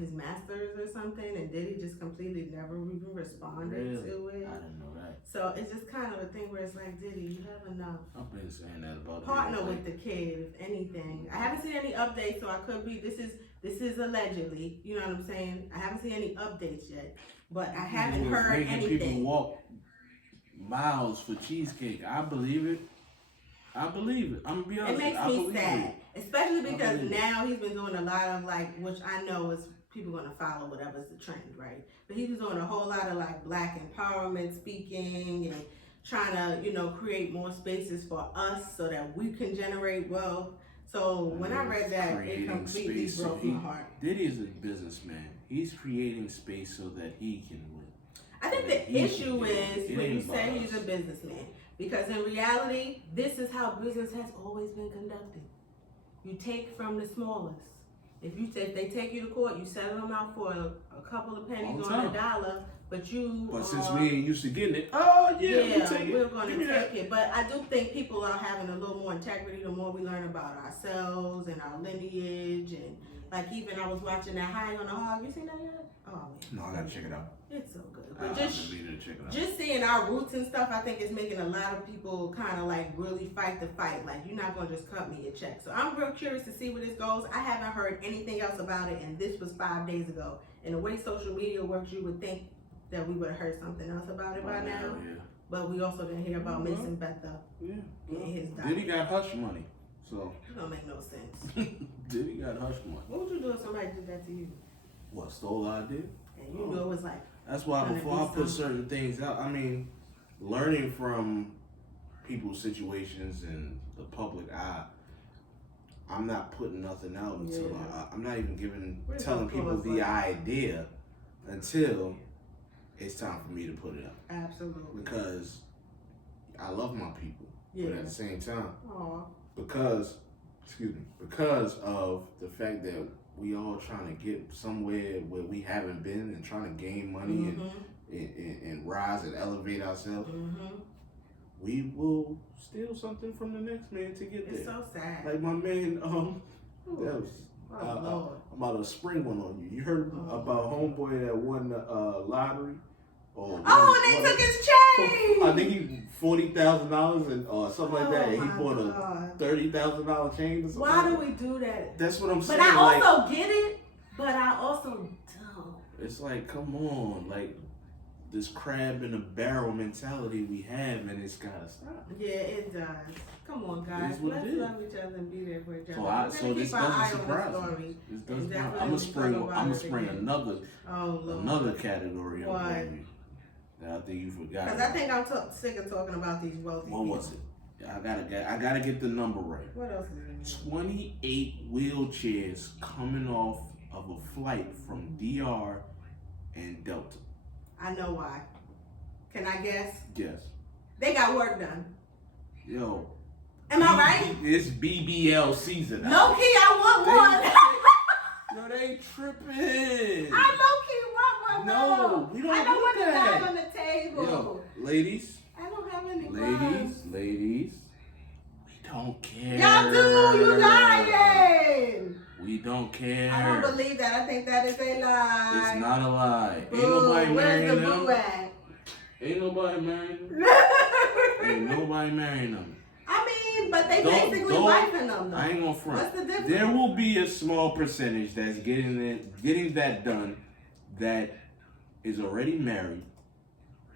his masters or something, and Diddy just completely never even responded to it. I didn't know that. So it's just kind of a thing where it's like, Diddy, you have enough. I've been saying that about partner with the kid, if anything. I haven't seen any updates, so I could be. This is This is allegedly, you know what I'm saying? I haven't seen any updates yet, but I haven't heard making anything. people walk miles for cheesecake. I believe it. I'm gonna be honest. It makes me sad, especially because now he's been doing a lot of like, which I know is people gonna follow whatever's the trend, right? But he's doing a whole lot of like black empowerment speaking and trying to, you know, create more spaces for us so that we can generate wealth. So when I read that, it completely broke my heart. Diddy is a businessman. He's creating space so that he can win. I think the issue is when you say he's a businessman. Because in reality, this is how business has always been conducted. You take from the smallest. If they take you to court, you settle them out for a couple of pennies on a dollar, but since we ain't used to getting it, we're going to take it. But I do think people are having a little more integrity the more we learn about ourselves and our lineage. And like even I was watching that High on the Hog. You seen that yet? Oh man. No, I gotta check it out. It's so good. But just seeing our roots and stuff, I think is making a lot of people kind of like really fight the fight. Like, you're not going to just cut me a check. So I'm real curious to see where this goes. I haven't heard anything else about it, and this was 5 days ago. And the way social media works, you would think that we would have heard something else about it by now. Yeah. But we also didn't hear about Mason Betha and his daughter. Diddy got hush money, so. It don't make no sense. Diddy got hush money. What would you do if somebody did that to you? What, stole our idea? And you knew it was like. That's why before I put certain things out, I mean, learning from people's situations and the public eye, I'm not putting nothing out until I'm not even telling people the idea until it's time for me to put it out. Absolutely. Because I love my people, but at the same time, because of the fact that we all trying to get somewhere where we haven't been and trying to gain money and rise and elevate ourselves. We will steal something from the next man to get there. It's so sad. Like my man, that was. I'm about to spring one on you. You heard about homeboy that won the lottery? And they took his chain. I think he $40,000 and something like that. And he bought a $30,000 chain or something. Why do we do that? That's what I'm saying. But I also get it, but I also don't. It's like, come on, like this crab in a barrel mentality we have, and it's gotta stop. Yeah, it does. Come on, guys. Let's love each other and be there for each other. So this doesn't surprise me. I'm gonna spring another category up on you. I think you forgot. Because I think I'm sick of talking about these wealthy people. What was it? I gotta get the number right. What else is it? 28 wheelchairs coming off of a flight from DR and Delta. I know why. Can I guess? Yes. They got work done. Yo. Am I right? It's BBL season. Low key, I want one. No, they tripping. I low key want one. No, we don't. I don't want to lie on the table. Yo, ladies. I don't have any. Ladies. We don't care. Y'all do. You lying. We don't care. I don't believe that. I think that is a lie. It's not a lie. Boo. Ain't nobody marrying them. Where's the boo at? Ain't nobody marrying them. Ain't nobody marrying them. I mean, but they basically wiping them though. I ain't gonna front. What's the difference? There will be a small percentage that's getting that done that is already married,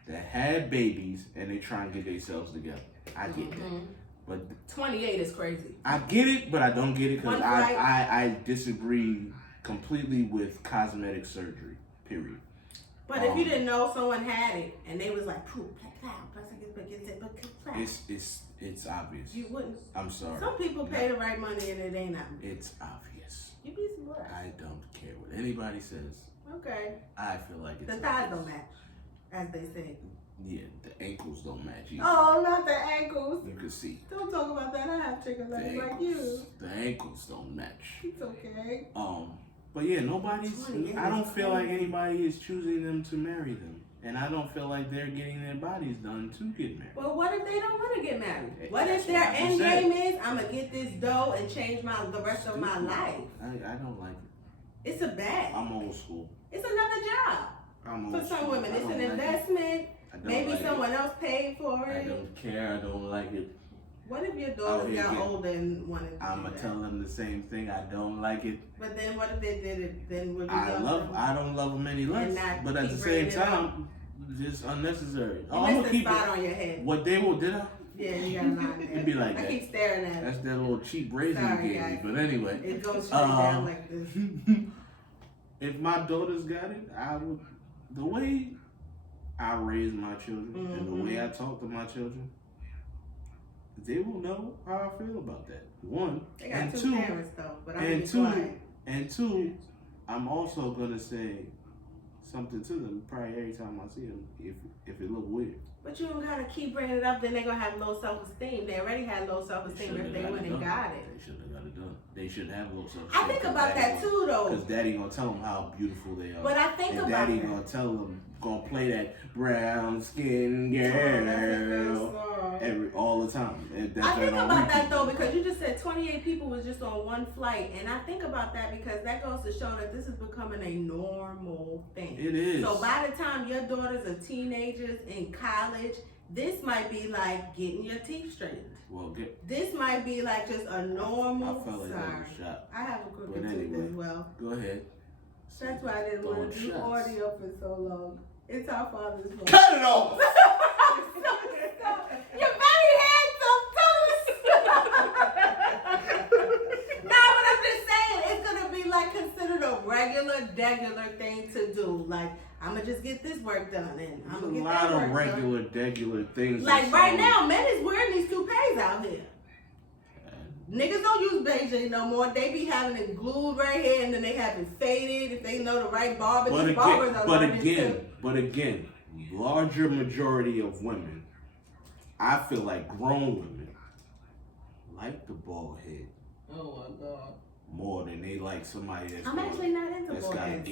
that had babies, and they trying to get themselves together. I get that. But 28 is crazy. I get it, but I don't get it because I disagree completely with cosmetic surgery, period. But if you didn't know someone had it and they was like, it's obvious. You wouldn't. I'm sorry. Some people pay the right money and it ain't obvious. It's obvious. You'd be surprised. I don't care what anybody says. Okay. I feel like it's the thighs don't match, as they say. Yeah, the ankles don't match either. Oh, not the ankles. You can see. Don't talk about that. I have chicken legs like you. The ankles don't match. It's okay. But yeah, I don't feel like anybody is choosing them to marry them. And I don't feel like they're getting their bodies done to get married. Well, what if they don't want to get married? What if their end game is, I'm going to get this dough and change the rest of my life? I don't like it. It's a bag. I'm old school. It's another job. For some women, it's an investment. Maybe someone else paid for it. I don't care. I don't like it. What if your daughters got older and wanted to I'm gonna tell them the same thing. I don't like it. But then what if they did it? Then would you I don't love them any less. But at the same time, just unnecessary. You missed a spot on your head. What they will did I? Yeah, you got a line there. It'd be like that. I keep staring at it. That's that little cheap razor you gave me. But anyway. It goes straight down like this. If my daughters got it, I would. The way I raise my children and the way I talk to my children, they will know how I feel about that. One. They got and two parents though, but and two, I'm also gonna say something to them probably every time I see them if it look weird. But you don't gotta keep bringing it up. Then they're gonna have low self-esteem. They already had low self-esteem if they went and got it. They shouldn't have got it done. They should have low self-esteem. I think about that too, though. Because daddy gonna tell them how beautiful they are. But I think about daddy gonna tell them, gonna play that brown skin girl all the time. I think about that though because you just said 28 people was just on one flight, and I think about that because that goes to show that this is becoming a normal thing. It is. So by the time your daughters are teenagers in college, this might be like getting your teeth straightened. Well, this might be like just a normal. I felt like that was a shot. I have a crooked tooth as well. Go ahead. That's why I didn't want to do audio for so long. It's our father's fault. Cut it off! You're very handsome, Nah, but I'm just saying, it's going to be like considered a regular thing to do. Like, I'm going to just get this work done. And I'm going to get that work done. A lot of regular things. Like right now, men is wearing these toupees out here. Niggas don't use beige no more. They be having it glued right here, and then they have it faded. If they know the right barber, but again, larger majority of women, I feel like grown women, like the bald head. Oh my God. More than they like somebody that's. I'm actually not into bald heads.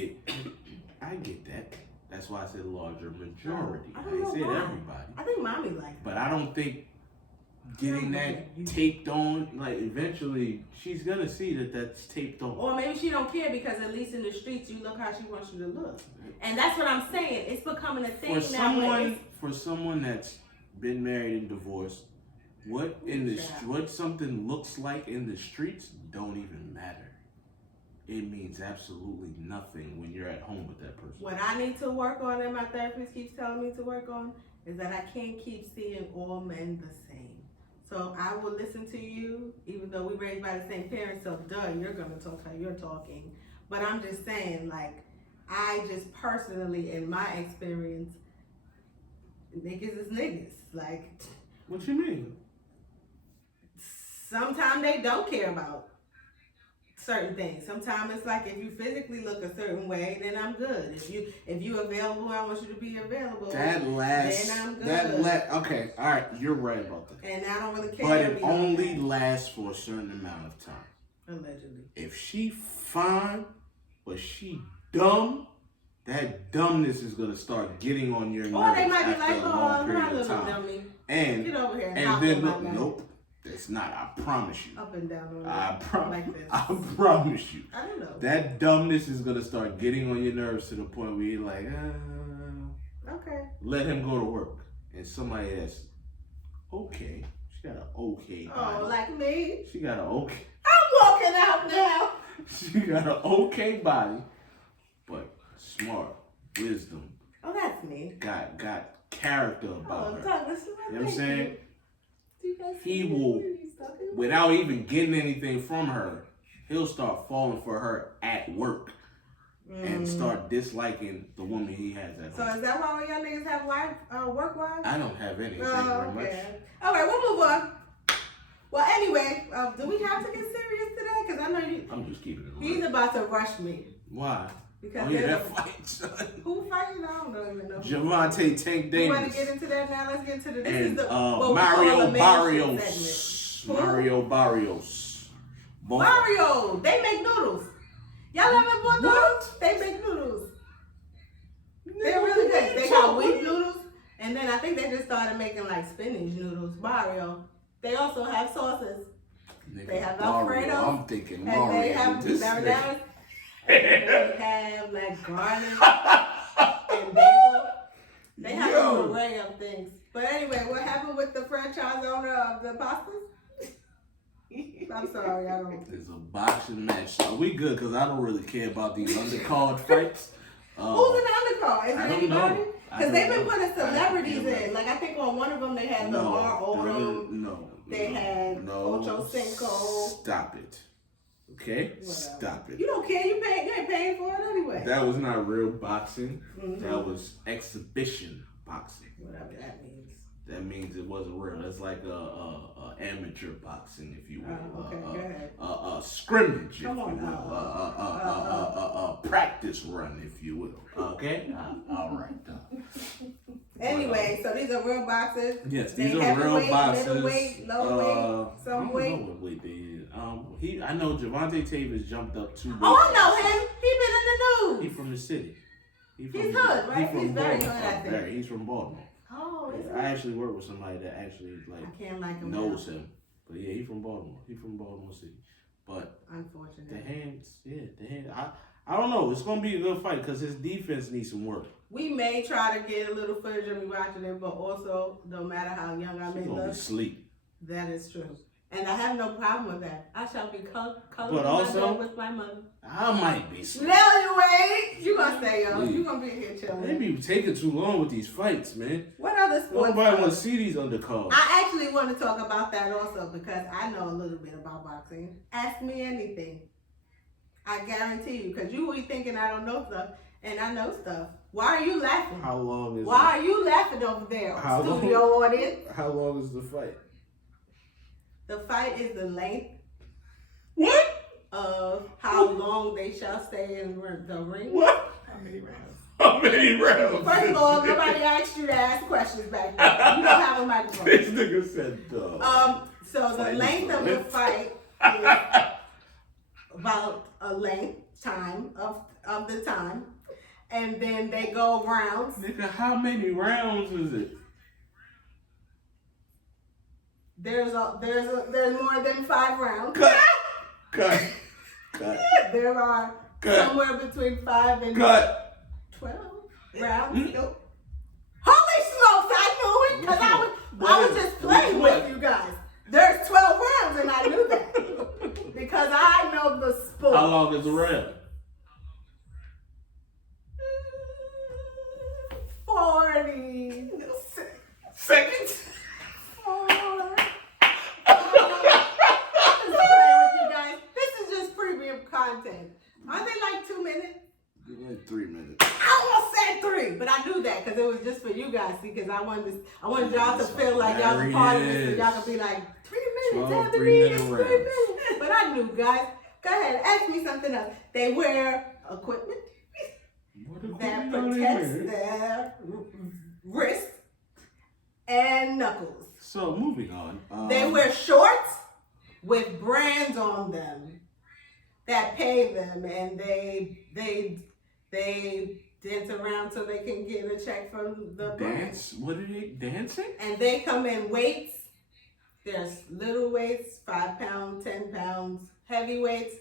I get that. That's why I said larger majority. I didn't say everybody. I think mommy likes it. But I don't think getting that taped on, like eventually she's gonna see that that's taped on. Or maybe she don't care because at least in the streets you look how she wants you to look. And that's what I'm saying. It's becoming a thing for someone that's been married and divorced, what something looks like in the streets don't even matter. It means absolutely nothing when you're at home with that person. What I need to work on, and my therapist keeps telling me to work on, is that I can't keep seeing all men the same. So I will listen to you, even though we raised by the same parents, so you're gonna talk how you're talking. But I'm just saying, like, I just personally, in my experience, niggas is niggas. Like, what you mean? Sometimes they don't care about certain things. Sometimes it's like if you physically look a certain way, then I'm good. If you available, I want you to be available. Then I'm good. Okay, all right, you're right about that. And I don't really care. But it only lasts for a certain amount of time. Allegedly. If she fine, but she dumb, that dumbness is gonna start getting on your nerves. Or they might be like, oh, my little dummy. And get over here and then nope. That's not, I promise you. Up and down on I like this. I promise you. I don't know. That dumbness is going to start getting on your nerves to the point where you're like, okay. Let him go to work. And somebody that's okay. She got an okay body. Oh, like me? She got an okay. I'm walking out now. She got an okay body, but smart, wisdom. Oh, that's me. Got character about her. Douglas, you know what I'm saying? He will, without even getting anything from her, he'll start falling for her at work and start disliking the woman he has at home. So is that why all y'all niggas have work wives? I don't have any. Thank you very much. All right, we'll move on. Well, anyway, do we have to get serious today? Because I know you. I'm just keeping it real. He's about to rush me. Why? Because that fight, son. Who fighting? I don't even know. Javante Tank Davis. You want to get into that now? Let's get into the. This and is the Mario Barrios. Mario Barrios. Mario, they make noodles. Y'all ever bought those? They make noodles. They're really good. They got wheat noodles, and then I think they just started making like spinach noodles. Mario. They also have sauces. They have Alfredo. I'm thinking Mario. And they have they have like garlic and basil. They have an array of things. But anyway, what happened with the franchise owner of the pastas? I'm sorry, I don't. It's a boxing match. Are we good? Because I don't really care about these undercard fights. Who's in the undercard? Is it I don't anybody? know. Because they've been putting celebrities in. Like, I think on one of them they had Lamar Odom. No. They had Ocho Cinco. Stop it. Okay? Whatever. Stop it. You don't care. You ain't paying for it anyway. That was not real boxing. Mhm. That was exhibition boxing. Whatever that means. That means it wasn't real. That's like a amateur boxing, if you will. Okay, go ahead. A scrimmage, Come if on you will. now. A practice run, if you will. Okay? All right. Anyway, so these are real boxers. Yes, They these are real heavyweight, boxers. middleweight, low weight, some I don't weight. know what weight they is. I know Javante Tavis jumped up 2 weights. Oh, I know him. He been in the He news. from the city. He's hood, right? He's very Baltimore. hood, I think. Very. He's from Baltimore. Oh, is I actually work with somebody that actually I can't like him. knows now. him. But yeah, he's from Baltimore. He's from Baltimore City. But the Unfortunately. hands. I don't know. It's gonna be a good fight because his defense needs some work. We may try to get a little footage of me watching it, but also, no matter how young I may He's gonna be look, sleep. that is true. And I have no problem with that. I shall be colored But also- with my mother. I might be sleep. Nelly, wait! You gonna stay young. Please. You gonna be here They chilling. be taking too long with these fights, man. What other sports? Nobody want to see these undercards. I actually want to talk about that also because I know a little bit about boxing. Ask me anything. I guarantee you, because you be thinking I don't know stuff, and I know stuff. Why are you laughing? How long is Why are you laughing over there, How long? studio audience? How long is the fight? The fight is the length What? of how long they shall stay in the ring. What? How many rounds? How many rounds? First of all, nobody asked you to ask questions back then. You don't have a microphone. This nigga said dog. So the Fight length is of the the length. fight is about a length time of the time, and then they go rounds. Nigga, how many rounds is it? There's more than 5 rounds. Cut. There are Cut. somewhere between 5 and Cut. 12 rounds. Mm. Nope. Holy smokes, I knew it because I was just playing with you guys. There's 12 rounds and I knew that because I know the sport. How long is the round? 40 Seconds. This is just premium content. Aren't they like 2 minutes? Like 3 minutes. I almost said 3, but I knew that because it was just for you guys. See, because I wanted y'all to feel like y'all was part of this, so y'all could be like 3 minutes, 12 Ebony, 3-minute it's 3 rounds. minutes. But I knew, guys. Go ahead, ask me something else. They wear equipment that protects their wrists and knuckles. So moving on. They wear shorts with brands on them that pay them, and they dance around so they can get a check from the brand. Dance? What are they dancing? And they come in weights. There's little weights, 5 pounds, 10 pounds, heavy weights,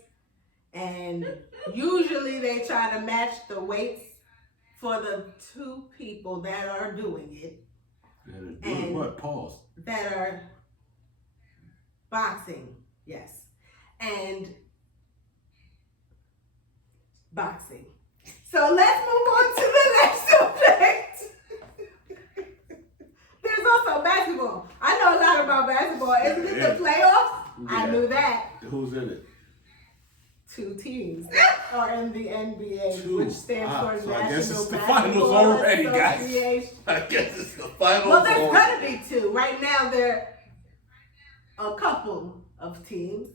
and usually they try to match the weights for the 2 people that are doing it. Doing what? Pause. That are boxing, yes, and boxing. So let's move on to the next subject. There's also basketball. I know a lot about basketball. Isn't it the playoffs? I Yeah. knew that. Who's in it? 2 teams that are in the NBA, 2. which stands for So I guess National it's the Basketball finals already, guys. Association. I guess it's the finals. Well, there's already. gonna be 2. Right now, there are a couple of teams.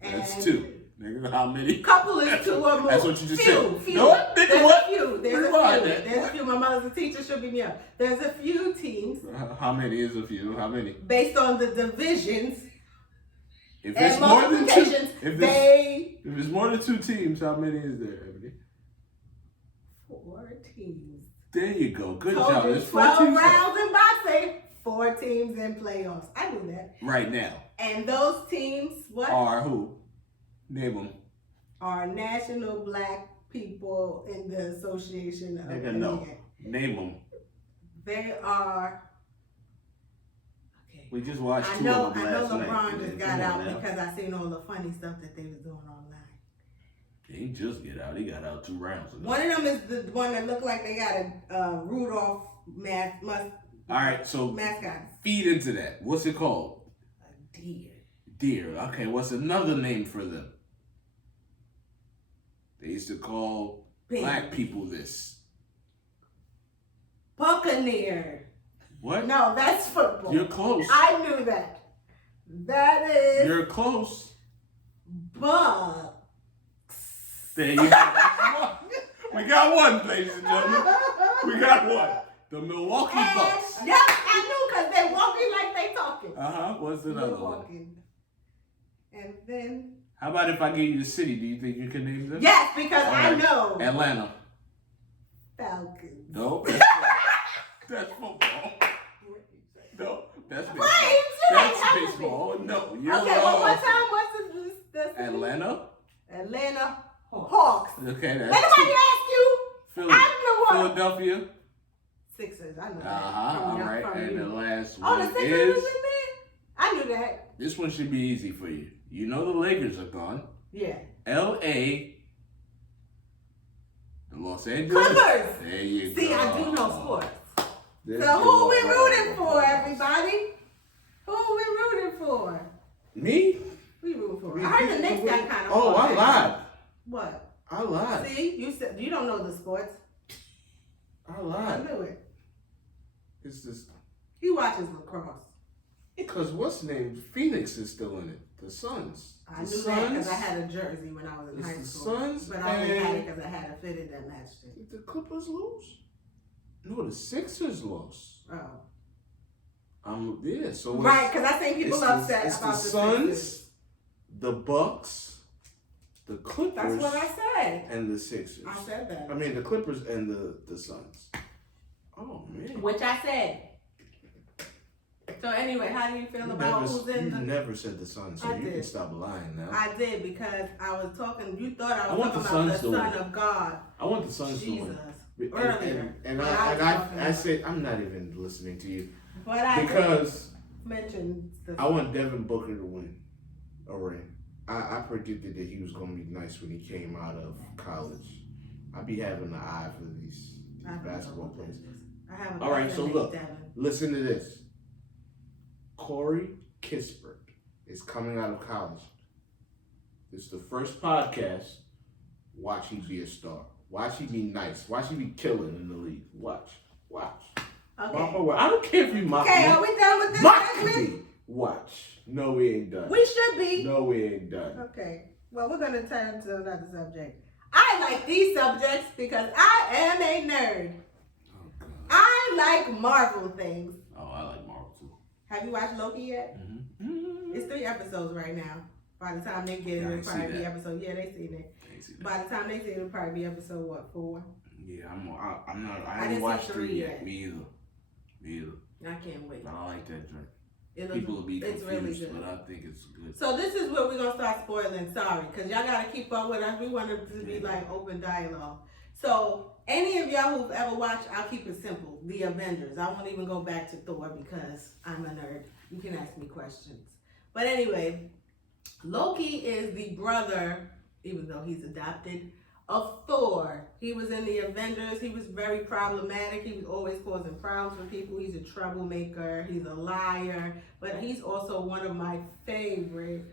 And That's 2. Nigga, how many? Couple is 2 or more. That's what you just few, said. Few. No, nigga, There's what? a few. There's Rewind a few. that. There's a few. My mother's a teacher. She'll be me up. There's a few teams How many is a few? How many? based on the divisions If and it's more than 2, multiplications. if it's more than 2 teams, how many is there, Ebony? 4 teams. There you go. Good Told job. you, There's 4 12 teams rounds in boxing. 4 teams in playoffs. I knew that. right now. And those teams, what? Are who? Name them. Are National Black People in the Association of Nigga, NBA. no. Name them. They are We just watched I two know of them last night. LeBron just got Come on out now. because I seen all the funny stuff that they was doing online. He didn't just get out. He got out 2 rounds ago. One of them is the one that looked like they got a Rudolph mascot. All right, so feed into that. What's it called? A deer. Deer. Okay, what's another name for them? They used to call black people this. Buccaneer. What? No, that's football. You're close. I knew that. That is. You're close. Bucks. There you go. We got one, ladies and gentlemen. We got one. The Milwaukee Bucks. Yep, I knew because they walking like they talking. What's another one? And then. How about if I give you the city? Do you think you can name them? Yes, because I know. Atlanta. Falcons. No. That's football. No, that's baseball. Right, That's baseball. No, you're okay, wrong. one more time. What's the Atlanta. Atlanta Hawks. Okay, that's Anybody ask you? Philly. I know what. Philadelphia. Sixers. I know that. All right. And the last Oh, one the Sixers is. was in there? I knew that. This one should be easy for you. You know the Lakers are gone. Yeah. L.A. The Los Angeles Clippers. There you go. See, I do know sports. This So is who we what rooting for, everybody? Who we rooting for? Me? We rooting for. I heard the Knicks got kind of. Oh, I lied. What? I lied. See, you said you don't know the sports. I I lied. knew it. It's just He watches lacrosse. because what's the name? Phoenix is still in it. The Suns. I The knew that because I had a jersey when I was in It's high the school. Suns But I only had and- it because I had a fitted that matched it. Did the Clippers lose? No, the Sixers lost. Oh. Yeah. So Right, because I seen people upset it's about the the Suns, Sixers. the Bucks, the Clippers, That's what I said. and the Sixers. I said that. I mean the Clippers and the Suns. Oh man. Which I said. So anyway, how do you feel about who's in You the... never said the Suns, so I you did. can stop lying now. I did because I was talking, you thought I I was want talking the about Suns the to Son win. of God. I want the Suns to Jesus. win. Earlier. And But I was talking I about- said I'm not even listening to you But I because mentioned the... I want Devin Booker to win a ring. I predicted that he was going to be nice when he came out of college. I be having an eye for these basketball players. I have a All right, so cousin look, named Devin. listen to this. Corey Kispert is coming out of college. This is the first podcast. Watch he be a star. Watch he be nice. Watch he be killing in the league. Watch. Okay. Mark my word. I don't care if you mock Okay, me. are we done with this Mock segment? me. Watch. No, we ain't done. We should be. No, we ain't done. Okay. Well, we're going to turn to another subject. I like these subjects because I am a nerd. Oh, God. I like Marvel things. Oh, I like Marvel too. Have you watched Loki yet? Mm-hmm. It's 3 episodes right now. By the time they get it, Yeah, I it'll probably see be that. episode. Yeah, they seen it. Can't see that. By the time they see it, it'll probably be episode what, 4? Yeah, I'm not. I I haven't didn't see watched 3 3 yet. yet. Me either. I can't wait. But I like that joint. It People will be it's confused, really good. but I think it's good. So this is where we're gonna start spoiling. Sorry, because y'all gotta keep up with us. We want it to be like open dialogue. So any of y'all who've ever watched, I'll keep it simple. The Avengers. I won't even go back to Thor because I'm a nerd. You can ask me questions. But anyway, Loki is the brother, even though he's adopted, of Thor. He was in the Avengers. He was very problematic. He was always causing problems for people. He's a troublemaker. He's a liar. But he's also one of my favorite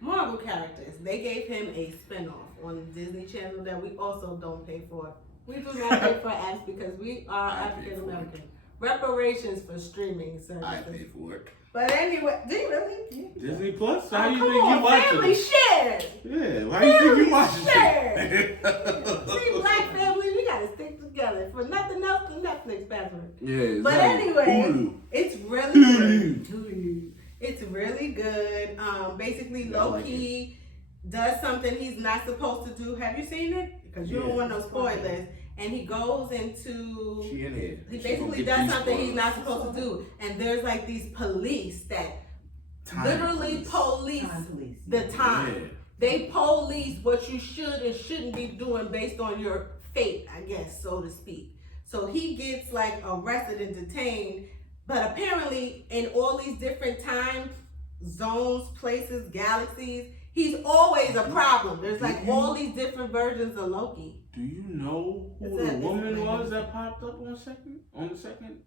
Marvel characters. They gave him a spinoff on Disney Channel that we also don't pay for. We do not pay for apps because we are I pay African for American. Reparations for streaming services. I pay for it. But anyway, do you really? Yeah. Disney Plus? Oh, How you come think on, you watching family it? share. Yeah, how you think you watching Share. it? See, black families, we gotta stick together. For nothing else, the Netflix password. Yeah. But like anyway, Hulu. it's really good. Hulu. It's really good. Basically, Yeah, I like Loki does something he's not supposed to do. Have you seen it? Because you don't Yeah. want no spoilers. And he goes into... She in here. He She basically gonna get does these something he's spoilers. not supposed to do. And there's like these police that Time literally police. police the time. Yeah. They police what you should and shouldn't be doing based on your fate, I guess, so to speak. So he gets like arrested and detained But apparently, in all these different time zones, places, galaxies, he's always a problem. There's like all these different versions of Loki. Do you know who the woman was that popped up on the second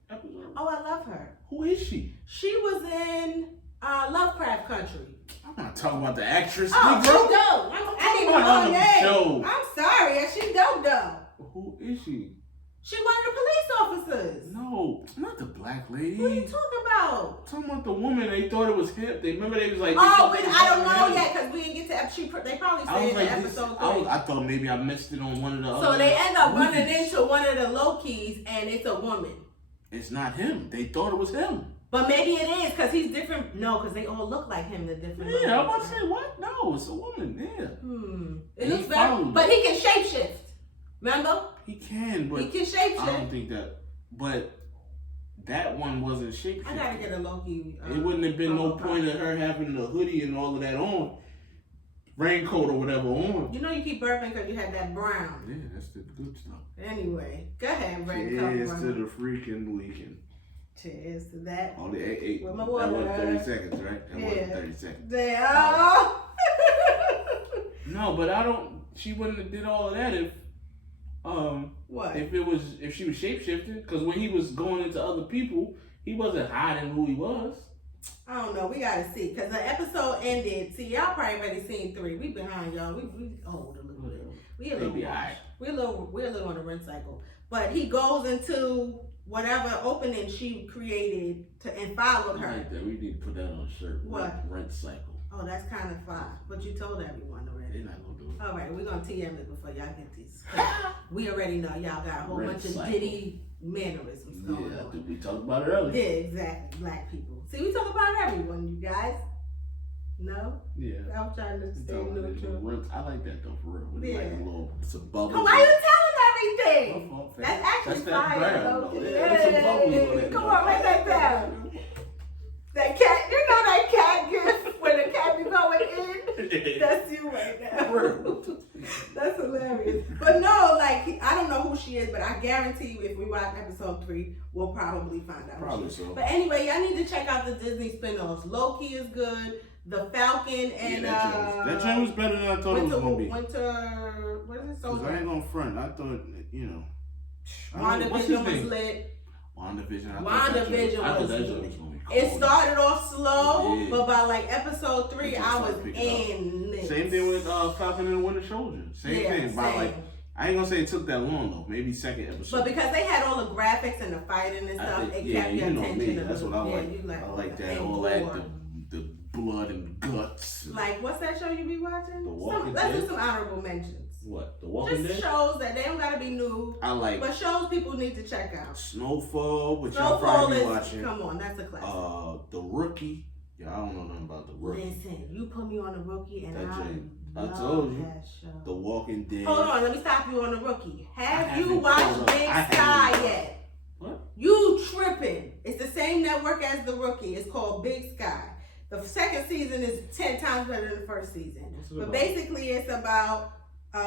episode? Oh, I love her. Who is she? She was in Lovecraft Country. I'm not talking about the actress. Oh, bro. she dope. I didn't even know her name. Show. I'm sorry. She dope though. Who is she? She one of the police officers. No, not the black lady. What are you talking about? I'm talking about the woman. They thought it was him. They remember they was like. Oh, I don't know yet because we didn't get to. They probably said in episode 3. I thought maybe I missed it on one of the. So other they end up movies. running into one of the Lokis, and it's a woman. It's not him. They thought it was him. But maybe it is because he's different. No, because they all look like him. The different. Yeah, I'm about to say what? No, it's a woman. Yeah. It looks very. But he can shapeshift. Remember? He can, but he can shapeshift. I don't think that. But that one wasn't shapeshifting. I gotta get a Loki. It wouldn't have been no point of her having the hoodie and all of that on, raincoat or whatever on. You know you keep burping because you had that brown. Yeah, that's the good stuff. Anyway, go ahead, Ray. Cheers to the freaking weekend. Cheers to that. Only 8. With my That water. was 30 seconds, right? That Yeah. was 30 seconds. Damn. No, but I don't. She wouldn't have did all of that if. What? If she was shapeshifting, because when he was going into other people, he wasn't hiding who he was. I don't know. We gotta see because the episode ended. See, y'all probably already seen 3. We behind y'all. We old a little bit. We a little. Right. We're a little on the rent cycle. But he goes into whatever opening she created and followed her. Like that. We need to put that on a shirt. What? Rent cycle. Oh, that's kind of fun. But you told everyone already. They're not gonna do it. All right, we're gonna TM it before y'all get these. We already know y'all got a whole bunch of Diddy mannerisms going on. Yeah, we talked about it earlier. Yeah, exactly. Black people. See, we talk about everyone, you guys. No? Yeah. I'm trying to stay neutral. I like that though, for real. With Yeah. like a little, some bubbles. Why you telling everything? My fault, That's actually that fire. brown, Okay. though. Yeah, there's some bubbles on it. Come on, write that down. That cat, you know that cat gift when the cat be going in? That's you right now. That's hilarious. But no, like, I don't know who she is, but I guarantee you if we watch episode 3, we'll probably find out. Probably so. But anyway, y'all need to check out the Disney spin-offs. Loki is good. The Falcon and that joint was better than I thought it was going to be. What is it? Because I ain't going to front. I thought, you know. WandaVision was lit. WandaVision. I thought that joint was going to be cool. It started off slow, but by like episode 3, I was in it. Same thing with Falcon and the Winter Soldier. Same thing. By like, I ain't gonna say it took that long though. Maybe second episode. But because they had all the graphics and the fighting and stuff, it kept your attention. That's what I like. I like that. All that the blood and guts. Like what's that show you be watching? The Walking Let's Dead? do some honorable mentions. What? The Walking Dead? Just shows that they don't gotta be new. I like. But shows people need to check out. Snowfall, which y'all probably be watching. Come on, that's a classic. The Rookie. Yeah, I don't know nothing about The Rookie. Listen, you put me on The Rookie and I told you. That show. The Walking Dead. Hold on, let me stop you on The Rookie. Have you watched Big Sky yet? What? You tripping. It's the same network as The Rookie. It's called Big Sky. The second season is 10 times better than the first season. But basically it's about...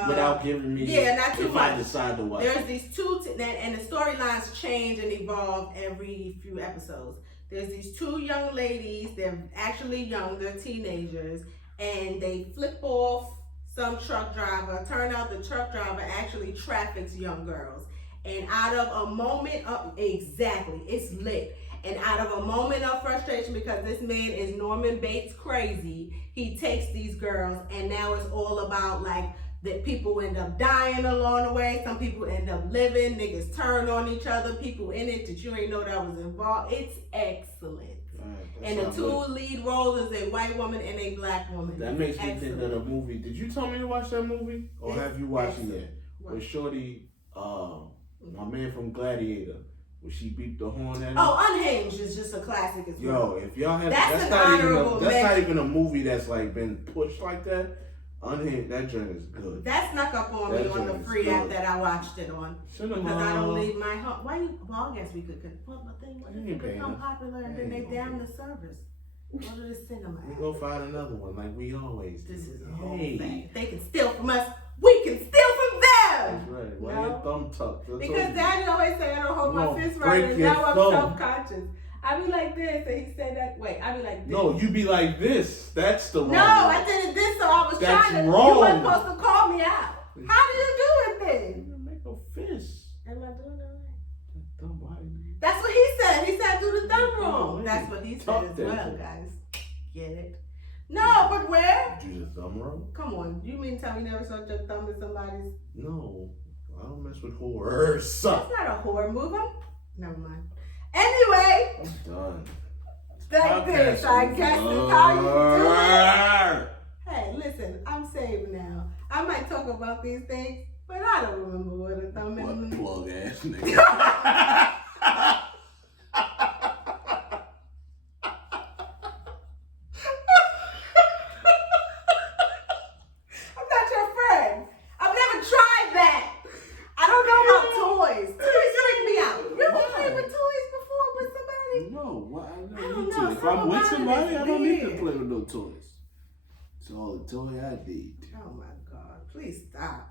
without giving me... Yeah, not too much. If I decide to watch There's these two... and the storylines change and evolve every few episodes. There's these 2 young ladies. They're actually young. They're teenagers. And they flip off some truck driver. Turn out the truck driver actually traffics young girls. And out of a moment of... Exactly. It's lit. And out of a moment of frustration, because this man is Norman Bates crazy, he takes these girls, and now it's all about like that people end up dying along the way. Some people end up living. Niggas turn on each other. People in it that you ain't know that was involved. It's excellent. And the 2 lead roles is a white woman and a black woman. That makes me think of the movie. Did you tell me to watch that movie, or have you watched it yet? With Shorty, my man from Gladiator. When she beat the horn at him. Oh, Unhinged is just a classic as well. Yo, if y'all have that's not even a movie that's like been pushed like that. Unhinged, that joint is good. That snuck up on me on the free app that I watched it on. Cinema. Because I don't leave my home. Why you? Well, I guess we could. Well, the thing was, it become popular and then they down the service. Go to the cinema. We go find another one like we always do. This is a whole thing. If they can steal from us, we can steal from them. That's right. Why your thumb tucked? Because Daddy always say I don't hold my fist right, and now I'm self-conscious. I be like this, and he said that. Wait, I be like this. No, you be like this. That's the wrong No, I did it this, so I was That's trying to. wrong. You weren't supposed to call me out. How do you do it then? You make a fist. Am I doing it right? Dumb body. That's what he said. He said do the thumb wrong. wait. That's what he said Talk as that well, way. guys. Get it? No, but where? Do the thumb wrong? Come on. You mean tell me you never saw your thumb in somebody's? No. I don't mess with whores. That's not a whore move. Never mind. Anyway, I'm done. like this. I guess that's how you do it. Hey, listen, I'm saved now. I might talk about these things, but I don't remember what a thumb What is. plug ass nigga. I'm not your friend. I've never tried that. I don't know about toys. Toys freak me out. You ever Why? played with toys before with somebody? No, why? I I don't don't need know, to. If some I'm with of mine somebody, is I don't need to weird. play with no toys. It's all the toy I need. Oh my God. Please stop.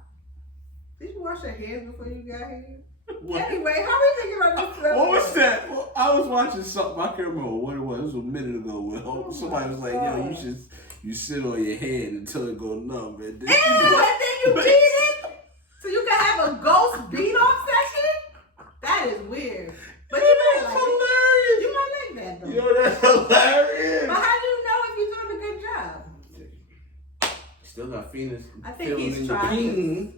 Did you wash your hands before you got here? What? Anyway, how are we thinking about this stuff? What was that? Well, I was watching something. I can't remember what it was. It was a minute ago. Oh Somebody was like, my "Yo, God. you sit on your head until it go numb." And then Ew, and then you beat it? So you can have a ghost beat off session? That is weird. But you might that's like it. hilarious. You might like that though. Yo, that's hilarious. But how do you know if you're doing a good job? Still got feelings. I think feeling he's in your trying this. peen.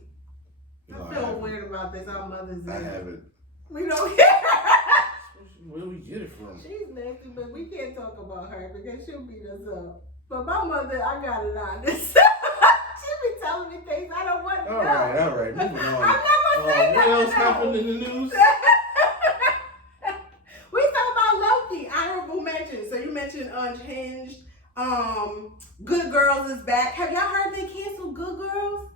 I No, feel haven't. weird about this. Our mother's I in. haven't. We don't hear her. Where we get it from? She's nasty, but we can't talk about her because she'll beat us up. But my mother, I got it on this. She be telling me things I don't want to know. All right. Moving on. I'm not gonna say What nothing else else. happened in the news? We talk about Loki, honorable mention. So you mentioned Unhinged. Good Girls is back. Have y'all heard they canceled Good Girls?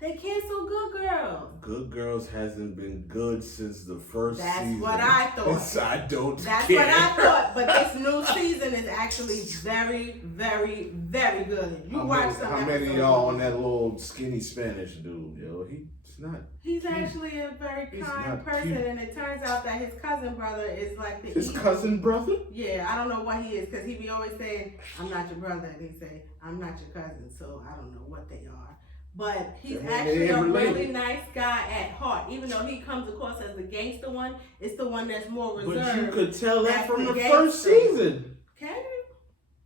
They canceled Good Girls. Good Girls hasn't been good since the first That's season. what I thought. I don't That's care. what I thought. But this new season is actually very, very, very good. You watch some How many of episodes. y'all on that little skinny Spanish dude? Yo, he's not. He's actually a very He's kind not person, cute. and it turns out that his cousin brother is like the His evil- cousin brother? Yeah, I don't know what he is because he be always saying, "I'm not your brother," and he say, "I'm not your cousin," so I don't know what they are. But he's I mean, actually they a ain't related. really nice guy at heart. Even though he comes across as the gangster one, it's the one that's more reserved. But you could tell that That's from the the gangster. first season. Can you?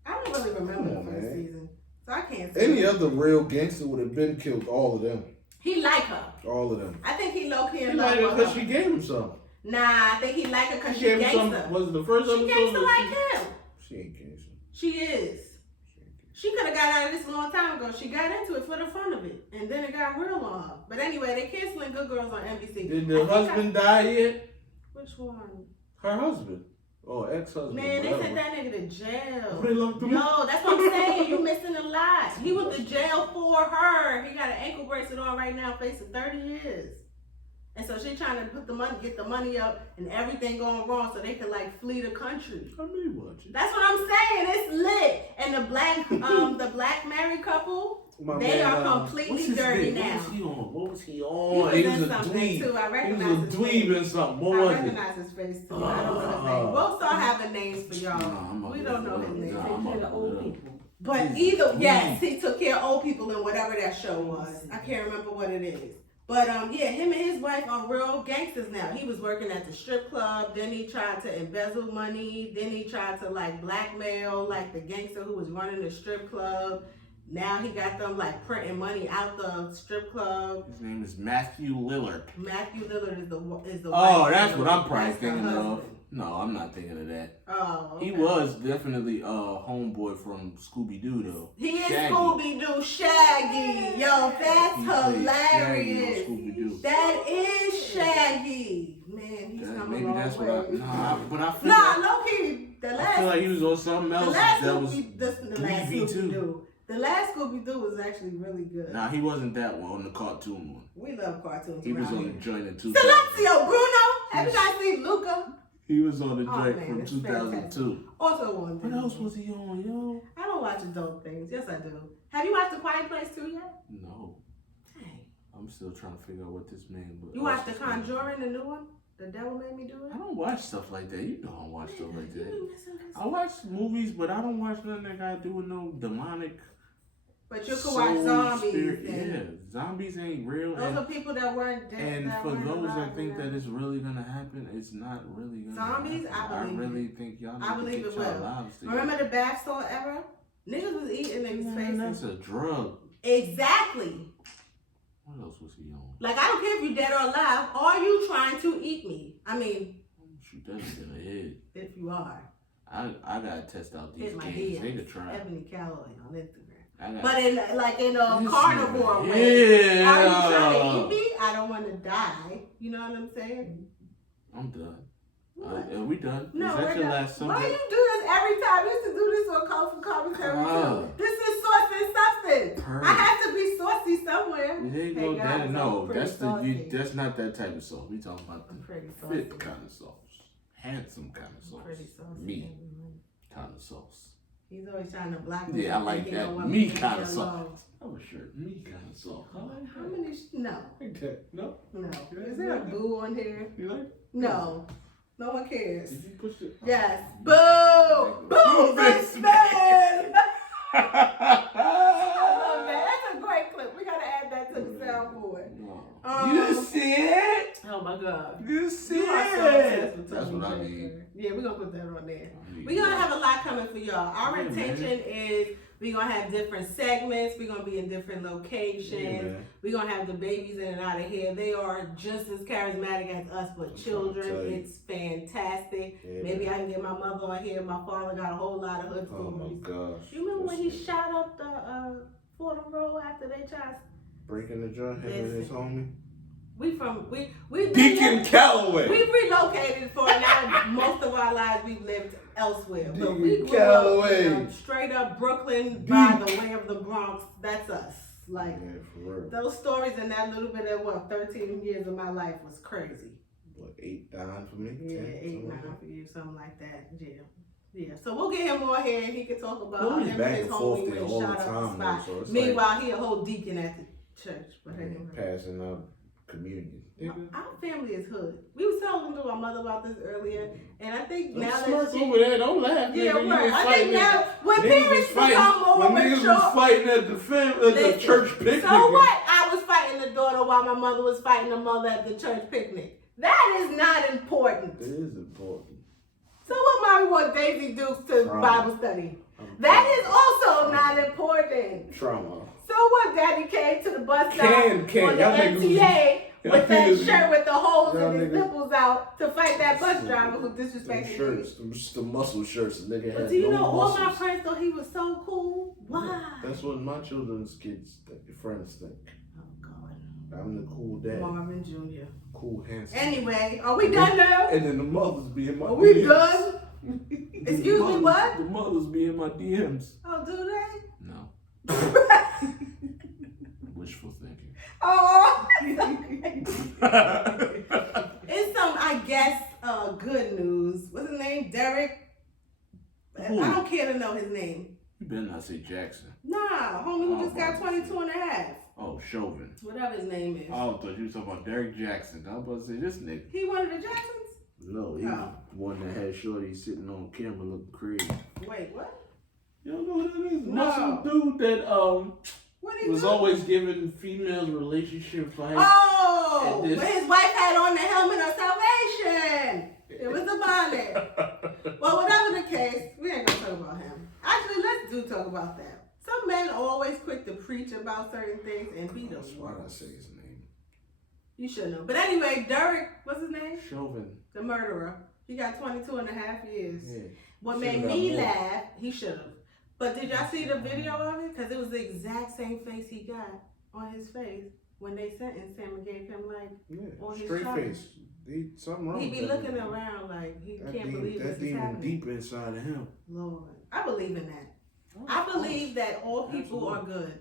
I don't really remember Come on, the first man. season, so I can't. Say Any other real gangster would have been killed. All of them. He like her. All of them. I think he low key He in love liked her with because her. she gave him some. Nah, I think he like her because she gave him some. gangster. Was it the first She episode? gangster or like him. She ain't gangster. She is. She could have got out of this a long time ago. She got into it for the fun of it, and then it got real on her. But anyway, they canceling Good Girls on NBC. Did the husband die yet? Which one? Her husband. Oh, ex-husband. Man, they whatever. sent that nigga to jail. They locked him up? No, that's what I'm saying. You missing a lot. He went to jail for her. He got an ankle bracelet on right now, facing 30 years. And so she trying to put the money, get the money up, and everything going wrong, so they could like flee the country. I mean, what? That's what I'm saying. It's lit. And the black married couple, My they man, are what's completely his dirty name? now. What was he He on? was He in was a something dweeb. too. I He recognize was a his dweeb face. in something. What I was it? recognize his face too. I don't know his name. We'll start having names for y'all. Nah, We don't know his name. Nah, Take I'm care of the up old with it. people. But either, yes, he took care of old people in whatever that show was. I can't remember what it is. But yeah, him and his wife are real gangsters now. He was working at the strip club, then he tried to embezzle money, then he tried to like blackmail like the gangster who was running the strip club. Now he got them like printing money out the strip club. His name is Matthew Lillard. Matthew Lillard is the Oh, wife. that's what I'm probably That's the thinking of. husband. No, I'm not thinking of that. Oh, okay. He was definitely a homeboy from Scooby Doo though. He is Shaggy. Scooby-Doo Shaggy. Yo, that's He played Shaggy on hilarious. Scooby-Doo. That is Shaggy. Man, he's come a Maybe long that's way. what but I feel Nah, like, low-key, the I feel last like he was on something the else last that was the last 3v2. Scooby-Doo. The last Scooby-Doo was actually really good. Nah, he wasn't that one on the cartoon one. We love cartoons. He was around on here. the joint in 2000. Silencio Bruno. Have you guys seen Luca? He was on the Oh, joint man, from it's 2002. Also one. What else was he on, yo? I don't watch adult things. Yes, I do. Have you watched The Quiet Place 2 yet? No, Dang. I'm still trying to figure out what this man. You watched The Conjuring, the new one? The devil made me do I it. don't watch stuff like that. You know I don't watch stuff like You that. be missing this. I watch movies, but I don't watch nothing that got to do with no demonic. But you can soul watch zombies. spirit. And Yeah, zombies ain't real. those are people that weren't dead. And that for weren't those alive that think and that it's really gonna happen, it's not really gonna Zombies, happen. I believe really think y'all need I believe to it get y'all will. lives together. Remember the bath salt era? Niggas was eating niggas' Man, that's faces. a drug. Exactly. What else was he on? Like, I don't care if you're dead or alive. Are you trying to eat me? I mean, Shoot that in the head. if you are. I gotta test out these Hit my games. DMs. They could try. Ebony Calloway on Instagram. I got But in a This carnivore nigga, way. yeah. Are you trying to eat me? I don't want to die. You know what I'm saying? I'm done. What? Are we done? No, Is that we're your not. last Why subject? you do this every time? You used to do this on Colorful Commentary too. This is sauce and substance. Purr. I have to be saucy somewhere. There you Hey, go. guys, No, I'm pretty that's saucy. that's not that type of sauce. We talking about I'm the pretty saucy. fit kind of sauce, handsome kind of sauce, Pretty saucy. me kind of sauce. He's always trying to block me. Yeah, I like He don't that. want Me to kind be of alone. sauce. Oh, sure. Me kind of sauce. I like How many? No, like that. No? no. Is there a boo on here? You like it? No. No one cares. Did you push it? Yes. Boo! Boo for Spin! I love that. That's a great clip. We gotta add that to the soundboard. You see it? Oh my God. You see You are so it? obsessed with That's Tony what I Jackson. need. Yeah, we're gonna put that on there. I need We're gonna that. have a lot coming for y'all. Our Yeah, intention is we're gonna have different segments. We're gonna be in different locations. Yeah, man. We're gonna have the babies in and out of here. They are just as charismatic as us, but I'm children. trying to tell you. It's fantastic. Yeah, Maybe man. I can get my mother on here. My father got a whole lot of hood Oh my stories. gosh. You remember when he Listen, shot up the Fordham Road after they tried? breaking the joint, him and his homie? We've been Deacon Calloway. We've relocated for now. Most of our lives we've lived elsewhere. But we Deacon grew Calloway. up straight up Brooklyn by the way of the Bronx. That's us. Like Yeah, for real. those stories in that little bit of 13 years of my life was crazy. What, 8 down for me? Yeah, 10, 8, something 9 like that? for you, something like that. Yeah. Yeah. So we'll get him on here and he can talk about Well, how he's him back and his and forth homie there went all the shot up the time, spot. though, so it's Meanwhile, he a whole deacon at the church. But anyway. Passing out communion. Our family is hood. We was talking to our mother about this earlier, and I think Don't now that smirk she, over there. Don't laugh. yeah, nigga. You right. was I fighting think now when niggas parents was fighting- become more when niggas was mature, fighting at the Listen, church picnic. so what? I was fighting the daughter while my mother was fighting the mother at the church picnic. That is not important. It is important. So what mommy want Daisy Dukes to Trauma. Bible study? That is also not important. Trauma. So what? Daddy came to the bus stop Can. on the Y'all niggas was- MTA y'all with that niggas- shirt with the holes y'all and his niggas- nipples out to fight that bus driver who Them disrespected me. shirts, the muscle shirts, the nigga But had do you no know all muscles. my friends thought he was so cool? Why? That's what my children's kids, friends think. Oh God. I'm the cool dad, Marvin Jr. cool handsome. Anyway, are we done now? And then the mothers be in my Are we DMs. done? Excuse me, what? The mothers be in my DMs. Oh, do they? No. Wishful thinking. Oh. It's some, I guess, good news. What's his name? Derek? Who? I don't care to know his name. You better not say Jackson. Nah, homie who Oh, just got 22 and a half. Oh, Chauvin. Whatever his name is. Oh, I thought you was talking about Derek Jackson. I was about to say this nigga. He one of the Jacksons? No, he Oh. was the one that had Shorty sitting on camera looking crazy. Wait, what? You don't know who that is? No. Muscle dude that What did he was do? always giving females relationship advice. Oh, And this- but his wife had on the helmet of salvation. It was the bonnet. Well, whatever the case, we ain't gonna talk about him. Actually, let's talk about that. Some men are always quick to preach about certain things and be the That's why I worst. say his name. You should know. But anyway, Derek, what's his name? Chauvin. The murderer. He got 22 and a half years. Yeah. What Should've made got me more. laugh, he should have. But did y'all see the video of it? Because it was the exact same face he got on his face when they sentenced him and gave him like, Yeah. On his Straight charges. face. Something wrong he with be that looking nigga. around like he That can't demon, believe that this is demon happening. deep inside of him. Lord, I believe in that. Oh, I of course. believe that all people are good.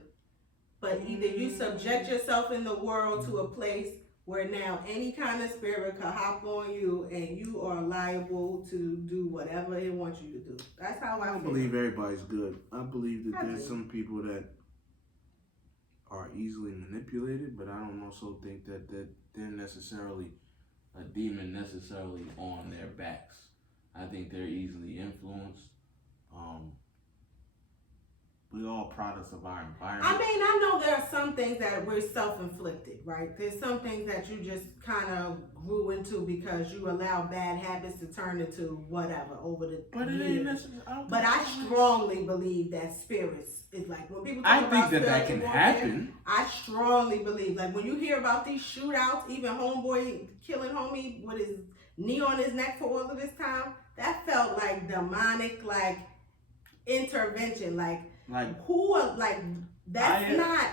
But either you subject yourself in the world to a place where now any kind of spirit could hop on you and you are liable to do whatever it wants you to do. That's how I I don't feel. believe everybody's good. I believe that I there's do. some people that are easily manipulated, but I don't also think that they're necessarily a demon necessarily on their backs. I think they're easily influenced. We all products of our environment. I mean, I know there are some things that we're self-inflicted, right? There's some things that you just kind of grew into because you allow bad habits to turn into whatever over the years. But I strongly believe that spirits is like when people talk about that can happen. I strongly believe, like when you hear about these shootouts, even homeboy killing homie with his knee on his neck for all of this time, that felt like demonic, like intervention, like who are like that's not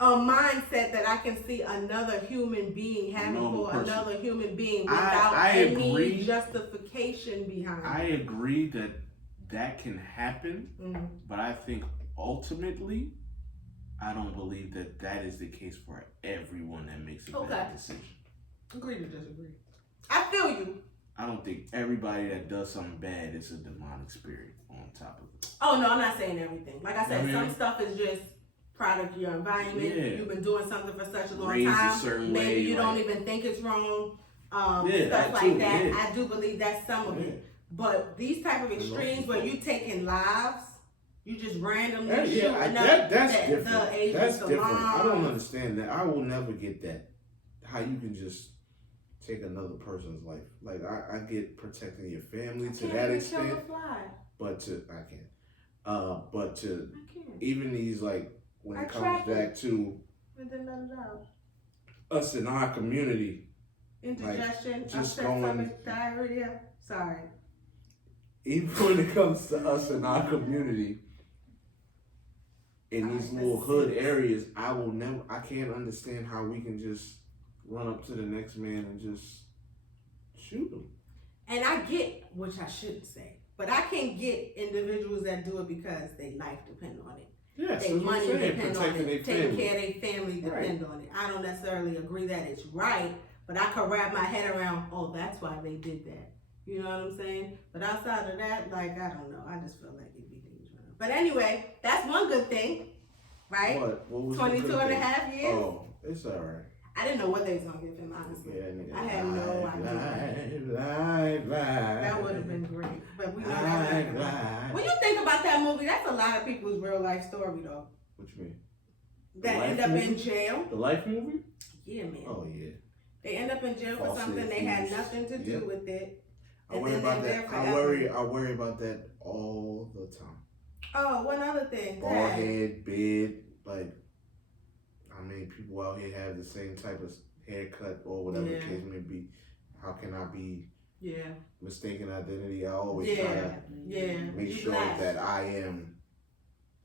a mindset that I can see another human being having for another human being without any justification behind it. I agree that can happen, but I think ultimately, I don't believe that is the case for everyone that makes a bad decision. Agree to disagree. I feel you. I don't think everybody that does something bad is a demonic spirit on top of it. Oh no, I'm not saying everything. Like I said, some stuff is just product of your environment. Yeah. You've been doing something for such a long Raised time. a certain Maybe way, you don't even think it's wrong. Stuff that like too, that. yeah. I do believe that's some of it. But these type of extremes where you taking lives, you just randomly shoot that's different. That's different. Mom. I don't understand that. I will never get that. How you can just take another person's life. Like I get protecting your family to that extent. But I can't. But to even these like when it comes back to us in our community. Indigestion, just upset stomach, diarrhea. Sorry. Even when it comes to us in our community, in these little hood areas, I can't understand how we can just run up to the next man and just shoot him. And I get, which I shouldn't say, but I can get individuals that do it because their life depend on it. Yes, their money depend on it. Taking care of their family depend on it. I don't necessarily agree that it's right, but I could wrap my head around, oh, that's why they did that. You know what I'm saying? But outside of that, like, I don't know. I just feel like it'd be dangerous. But anyway, that's one good thing, right? What was 22 and a half years. Oh, it's all right. I didn't know what they was going to give him, honestly. Yeah, I had no idea. That would have been great. But we know that. When you think about that movie, that's a lot of people's real life story, though. What you mean? That end up in jail. The Life movie? Yeah, man. Oh, yeah. They end up in jail for something they had nothing to do with it. I worry about that. I worry about that all the time. Oh, one other thing. Bald head, beard, like, I mean, people out here have the same type of haircut or whatever the case may be. How can I be mistaken identity? I always try to make sure that I am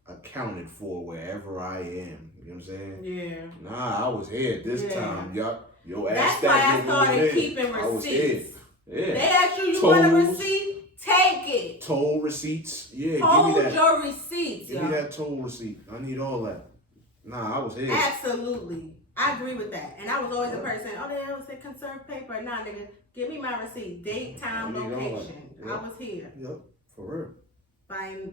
accounted for wherever I am. You know what I'm saying? Yeah. Nah, I was here this time. Yo, that's why I started keeping receipts. Yeah. They ask you want a receipt? Take it. Toll receipts. Yeah, hold give me that. Your receipts. Give me that toll receipt. I need all that. Nah, I was here. Absolutely. I agree with that. And I was always the person, oh, they always say conserve paper. Nah, nigga, give me my receipt. Date, time, location. I was here. Yep, for real. Fine.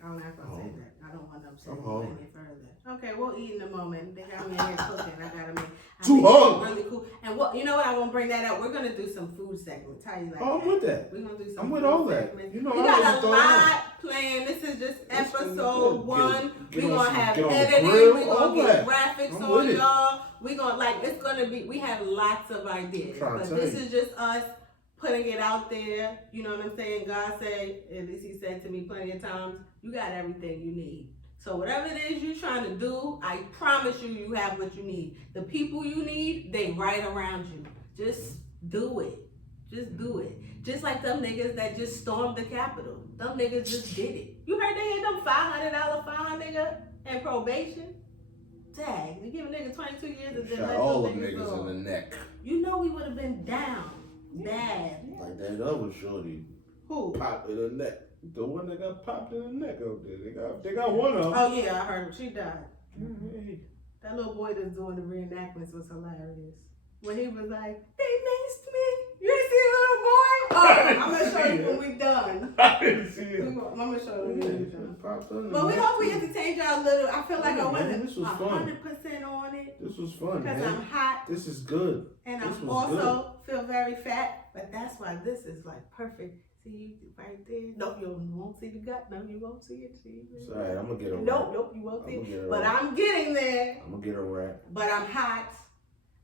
I don't know if I'll say that. I don't want them to say any further. Okay, we'll eat in a moment. They got me in here cooking. I gotta make too hungry. Really cool. And what you know what? I won't bring that up. We're gonna do some food segments. How you like that? I'm with that. We're gonna do some. I'm with all that. Segments. You know, we got a lot planned. This is just episode 1. We're gonna have editing. We're gonna get graphics on y'all. We're gonna it's gonna be. We have lots of ideas, but this is just us putting it out there. You know what I'm saying? God said, at least He said to me plenty of times, you got everything you need. So whatever it is you're trying to do, I promise you have what you need. The people you need, they right around you. Just do it. Just do it. Just like them niggas that just stormed the Capitol. Them niggas just did it. You heard they hit them $500 fine, nigga, and probation? Dang, they give a nigga 22 years and then shot let all them them niggas in the neck. You know we would have been down. Bad. Like that other shorty. Who? Popped in the neck. The one that got popped in the neck out there. They got one of them. Oh yeah, I heard her. She died. Mm-hmm. That little boy that's doing the reenactments was hilarious. When he was like, they maced me. You didn't see the little boy? I'm gonna show you when we're done. I didn't see it. I'm gonna show you when we're done. Popped up. But we hope we entertained y'all a little. I feel like Yeah, I man, this wasn't was fun. 100% on it This was fun, because man. I'm hot This is good. and This I'm was also feel very fat. But that's why this is like perfect. See you right there. No, you won't see the gut. No, you won't see it. See It's alright. I'm gonna get a wrap. Nope, you won't see I'm gonna get it. a But wrap. I'm getting there. I'm gonna get a wrap. But I'm hot.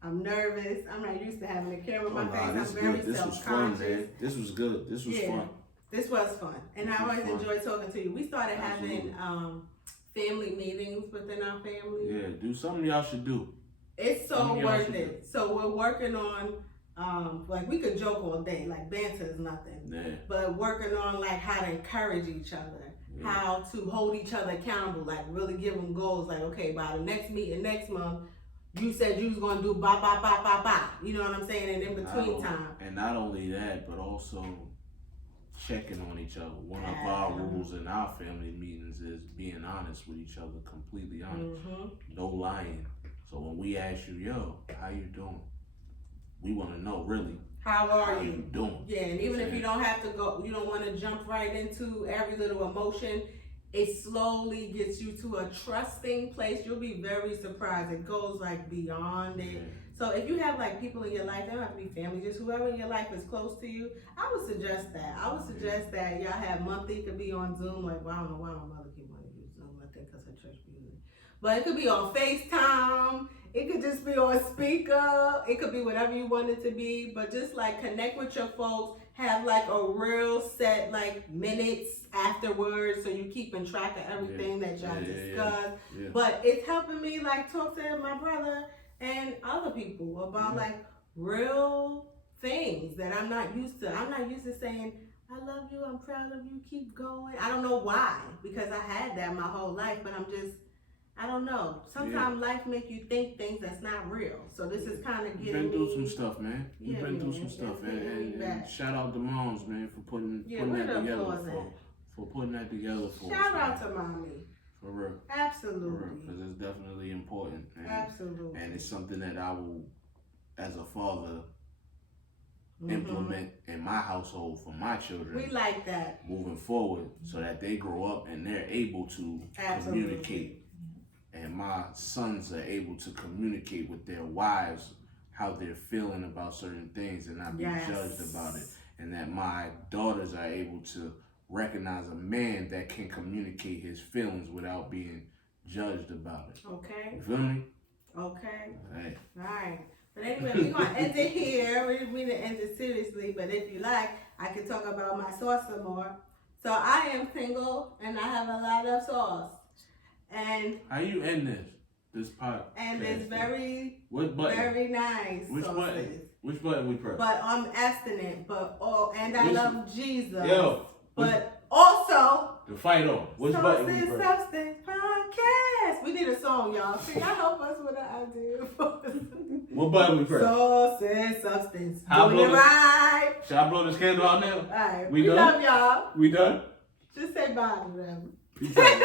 I'm nervous. I'm not used to having a camera in my face. This I'm very good. This was fun, self-conscious. man. This was good. This was fun. This was fun. And This I was always fun. enjoy talking to you. We started Absolutely. having family meetings within our family. Yeah, do something y'all should do. It's so Something y'all worth should it. So we're working on like we could joke all day, like banter is nothing. Yeah. But working on like how to encourage each other, Yeah. how to hold each other accountable, like really give them goals. Like, okay, by the next meeting next month, you said you was gonna do ba ba ba ba ba. You know what I'm saying? And in between time. And not only that, but also checking on each other. One of our rules in our family meetings is being honest with each other, completely honest. No lying. So when we ask you, yo, how you doing? We want to know really. How are you? Doing? Yeah, and even if you don't have to go, you don't want to jump right into every little emotion. It slowly gets you to a trusting place. You'll be very surprised. It goes like beyond it. Yeah. So if you have like people in your life, they don't have to be family, just whoever in your life is close to you, I would suggest that. I would suggest that y'all have monthly, it could be on Zoom. Like, well, I don't know why my mother keep wanting to use Zoom. I think because her church be using it. But it could be on FaceTime. It could just be on speaker. It could be whatever you want it to be. But just like connect with your folks. Have like a real set like minutes afterwards, so you keeping track of everything that y'all discuss. Yeah. But it's helping me like talk to my brother and other people about like real things that I'm not used to. I'm not used to saying, I love you, I'm proud of you, keep going. I don't know why, because I had that my whole life, but I don't know. Sometimes life make you think things that's not real. So this is kind of getting Been through some stuff, man. You've Yeah, been through man. some stuff, It's getting me and back. shout out to moms, man, for putting where that the together applause at? for putting that together for us. Shout out man. to mommy. For real. Absolutely. Because it's definitely important. Absolutely. And it's something that I will, as a father, implement in my household for my children. We like that. Moving forward, so that they grow up and they're able to communicate. And my sons are able to communicate with their wives how they're feeling about certain things and not be judged about it. And that my daughters are able to recognize a man that can communicate his feelings without being judged about it. Okay. You feel me? Okay. Hey. All right. But anyway, we're going to end it here. We didn't mean to end it seriously, but if you like, I can talk about my sauce some more. So I am single, and I have a lot of sauce. And how you end this podcast? And it's very, what button? very nice. Which sauces. button? Which button we press? But I'm abstinent, but and I love Jesus. Yo. But also, the fight on. Which button we press? Substance Podcast. We need a song, y'all. Can y'all help us with an idea? What button we press? Sauce and Substance. How Doing it right. Should I blow this candle out now? All right. We We done? love y'all. We done? Just say bye to them. Peace out.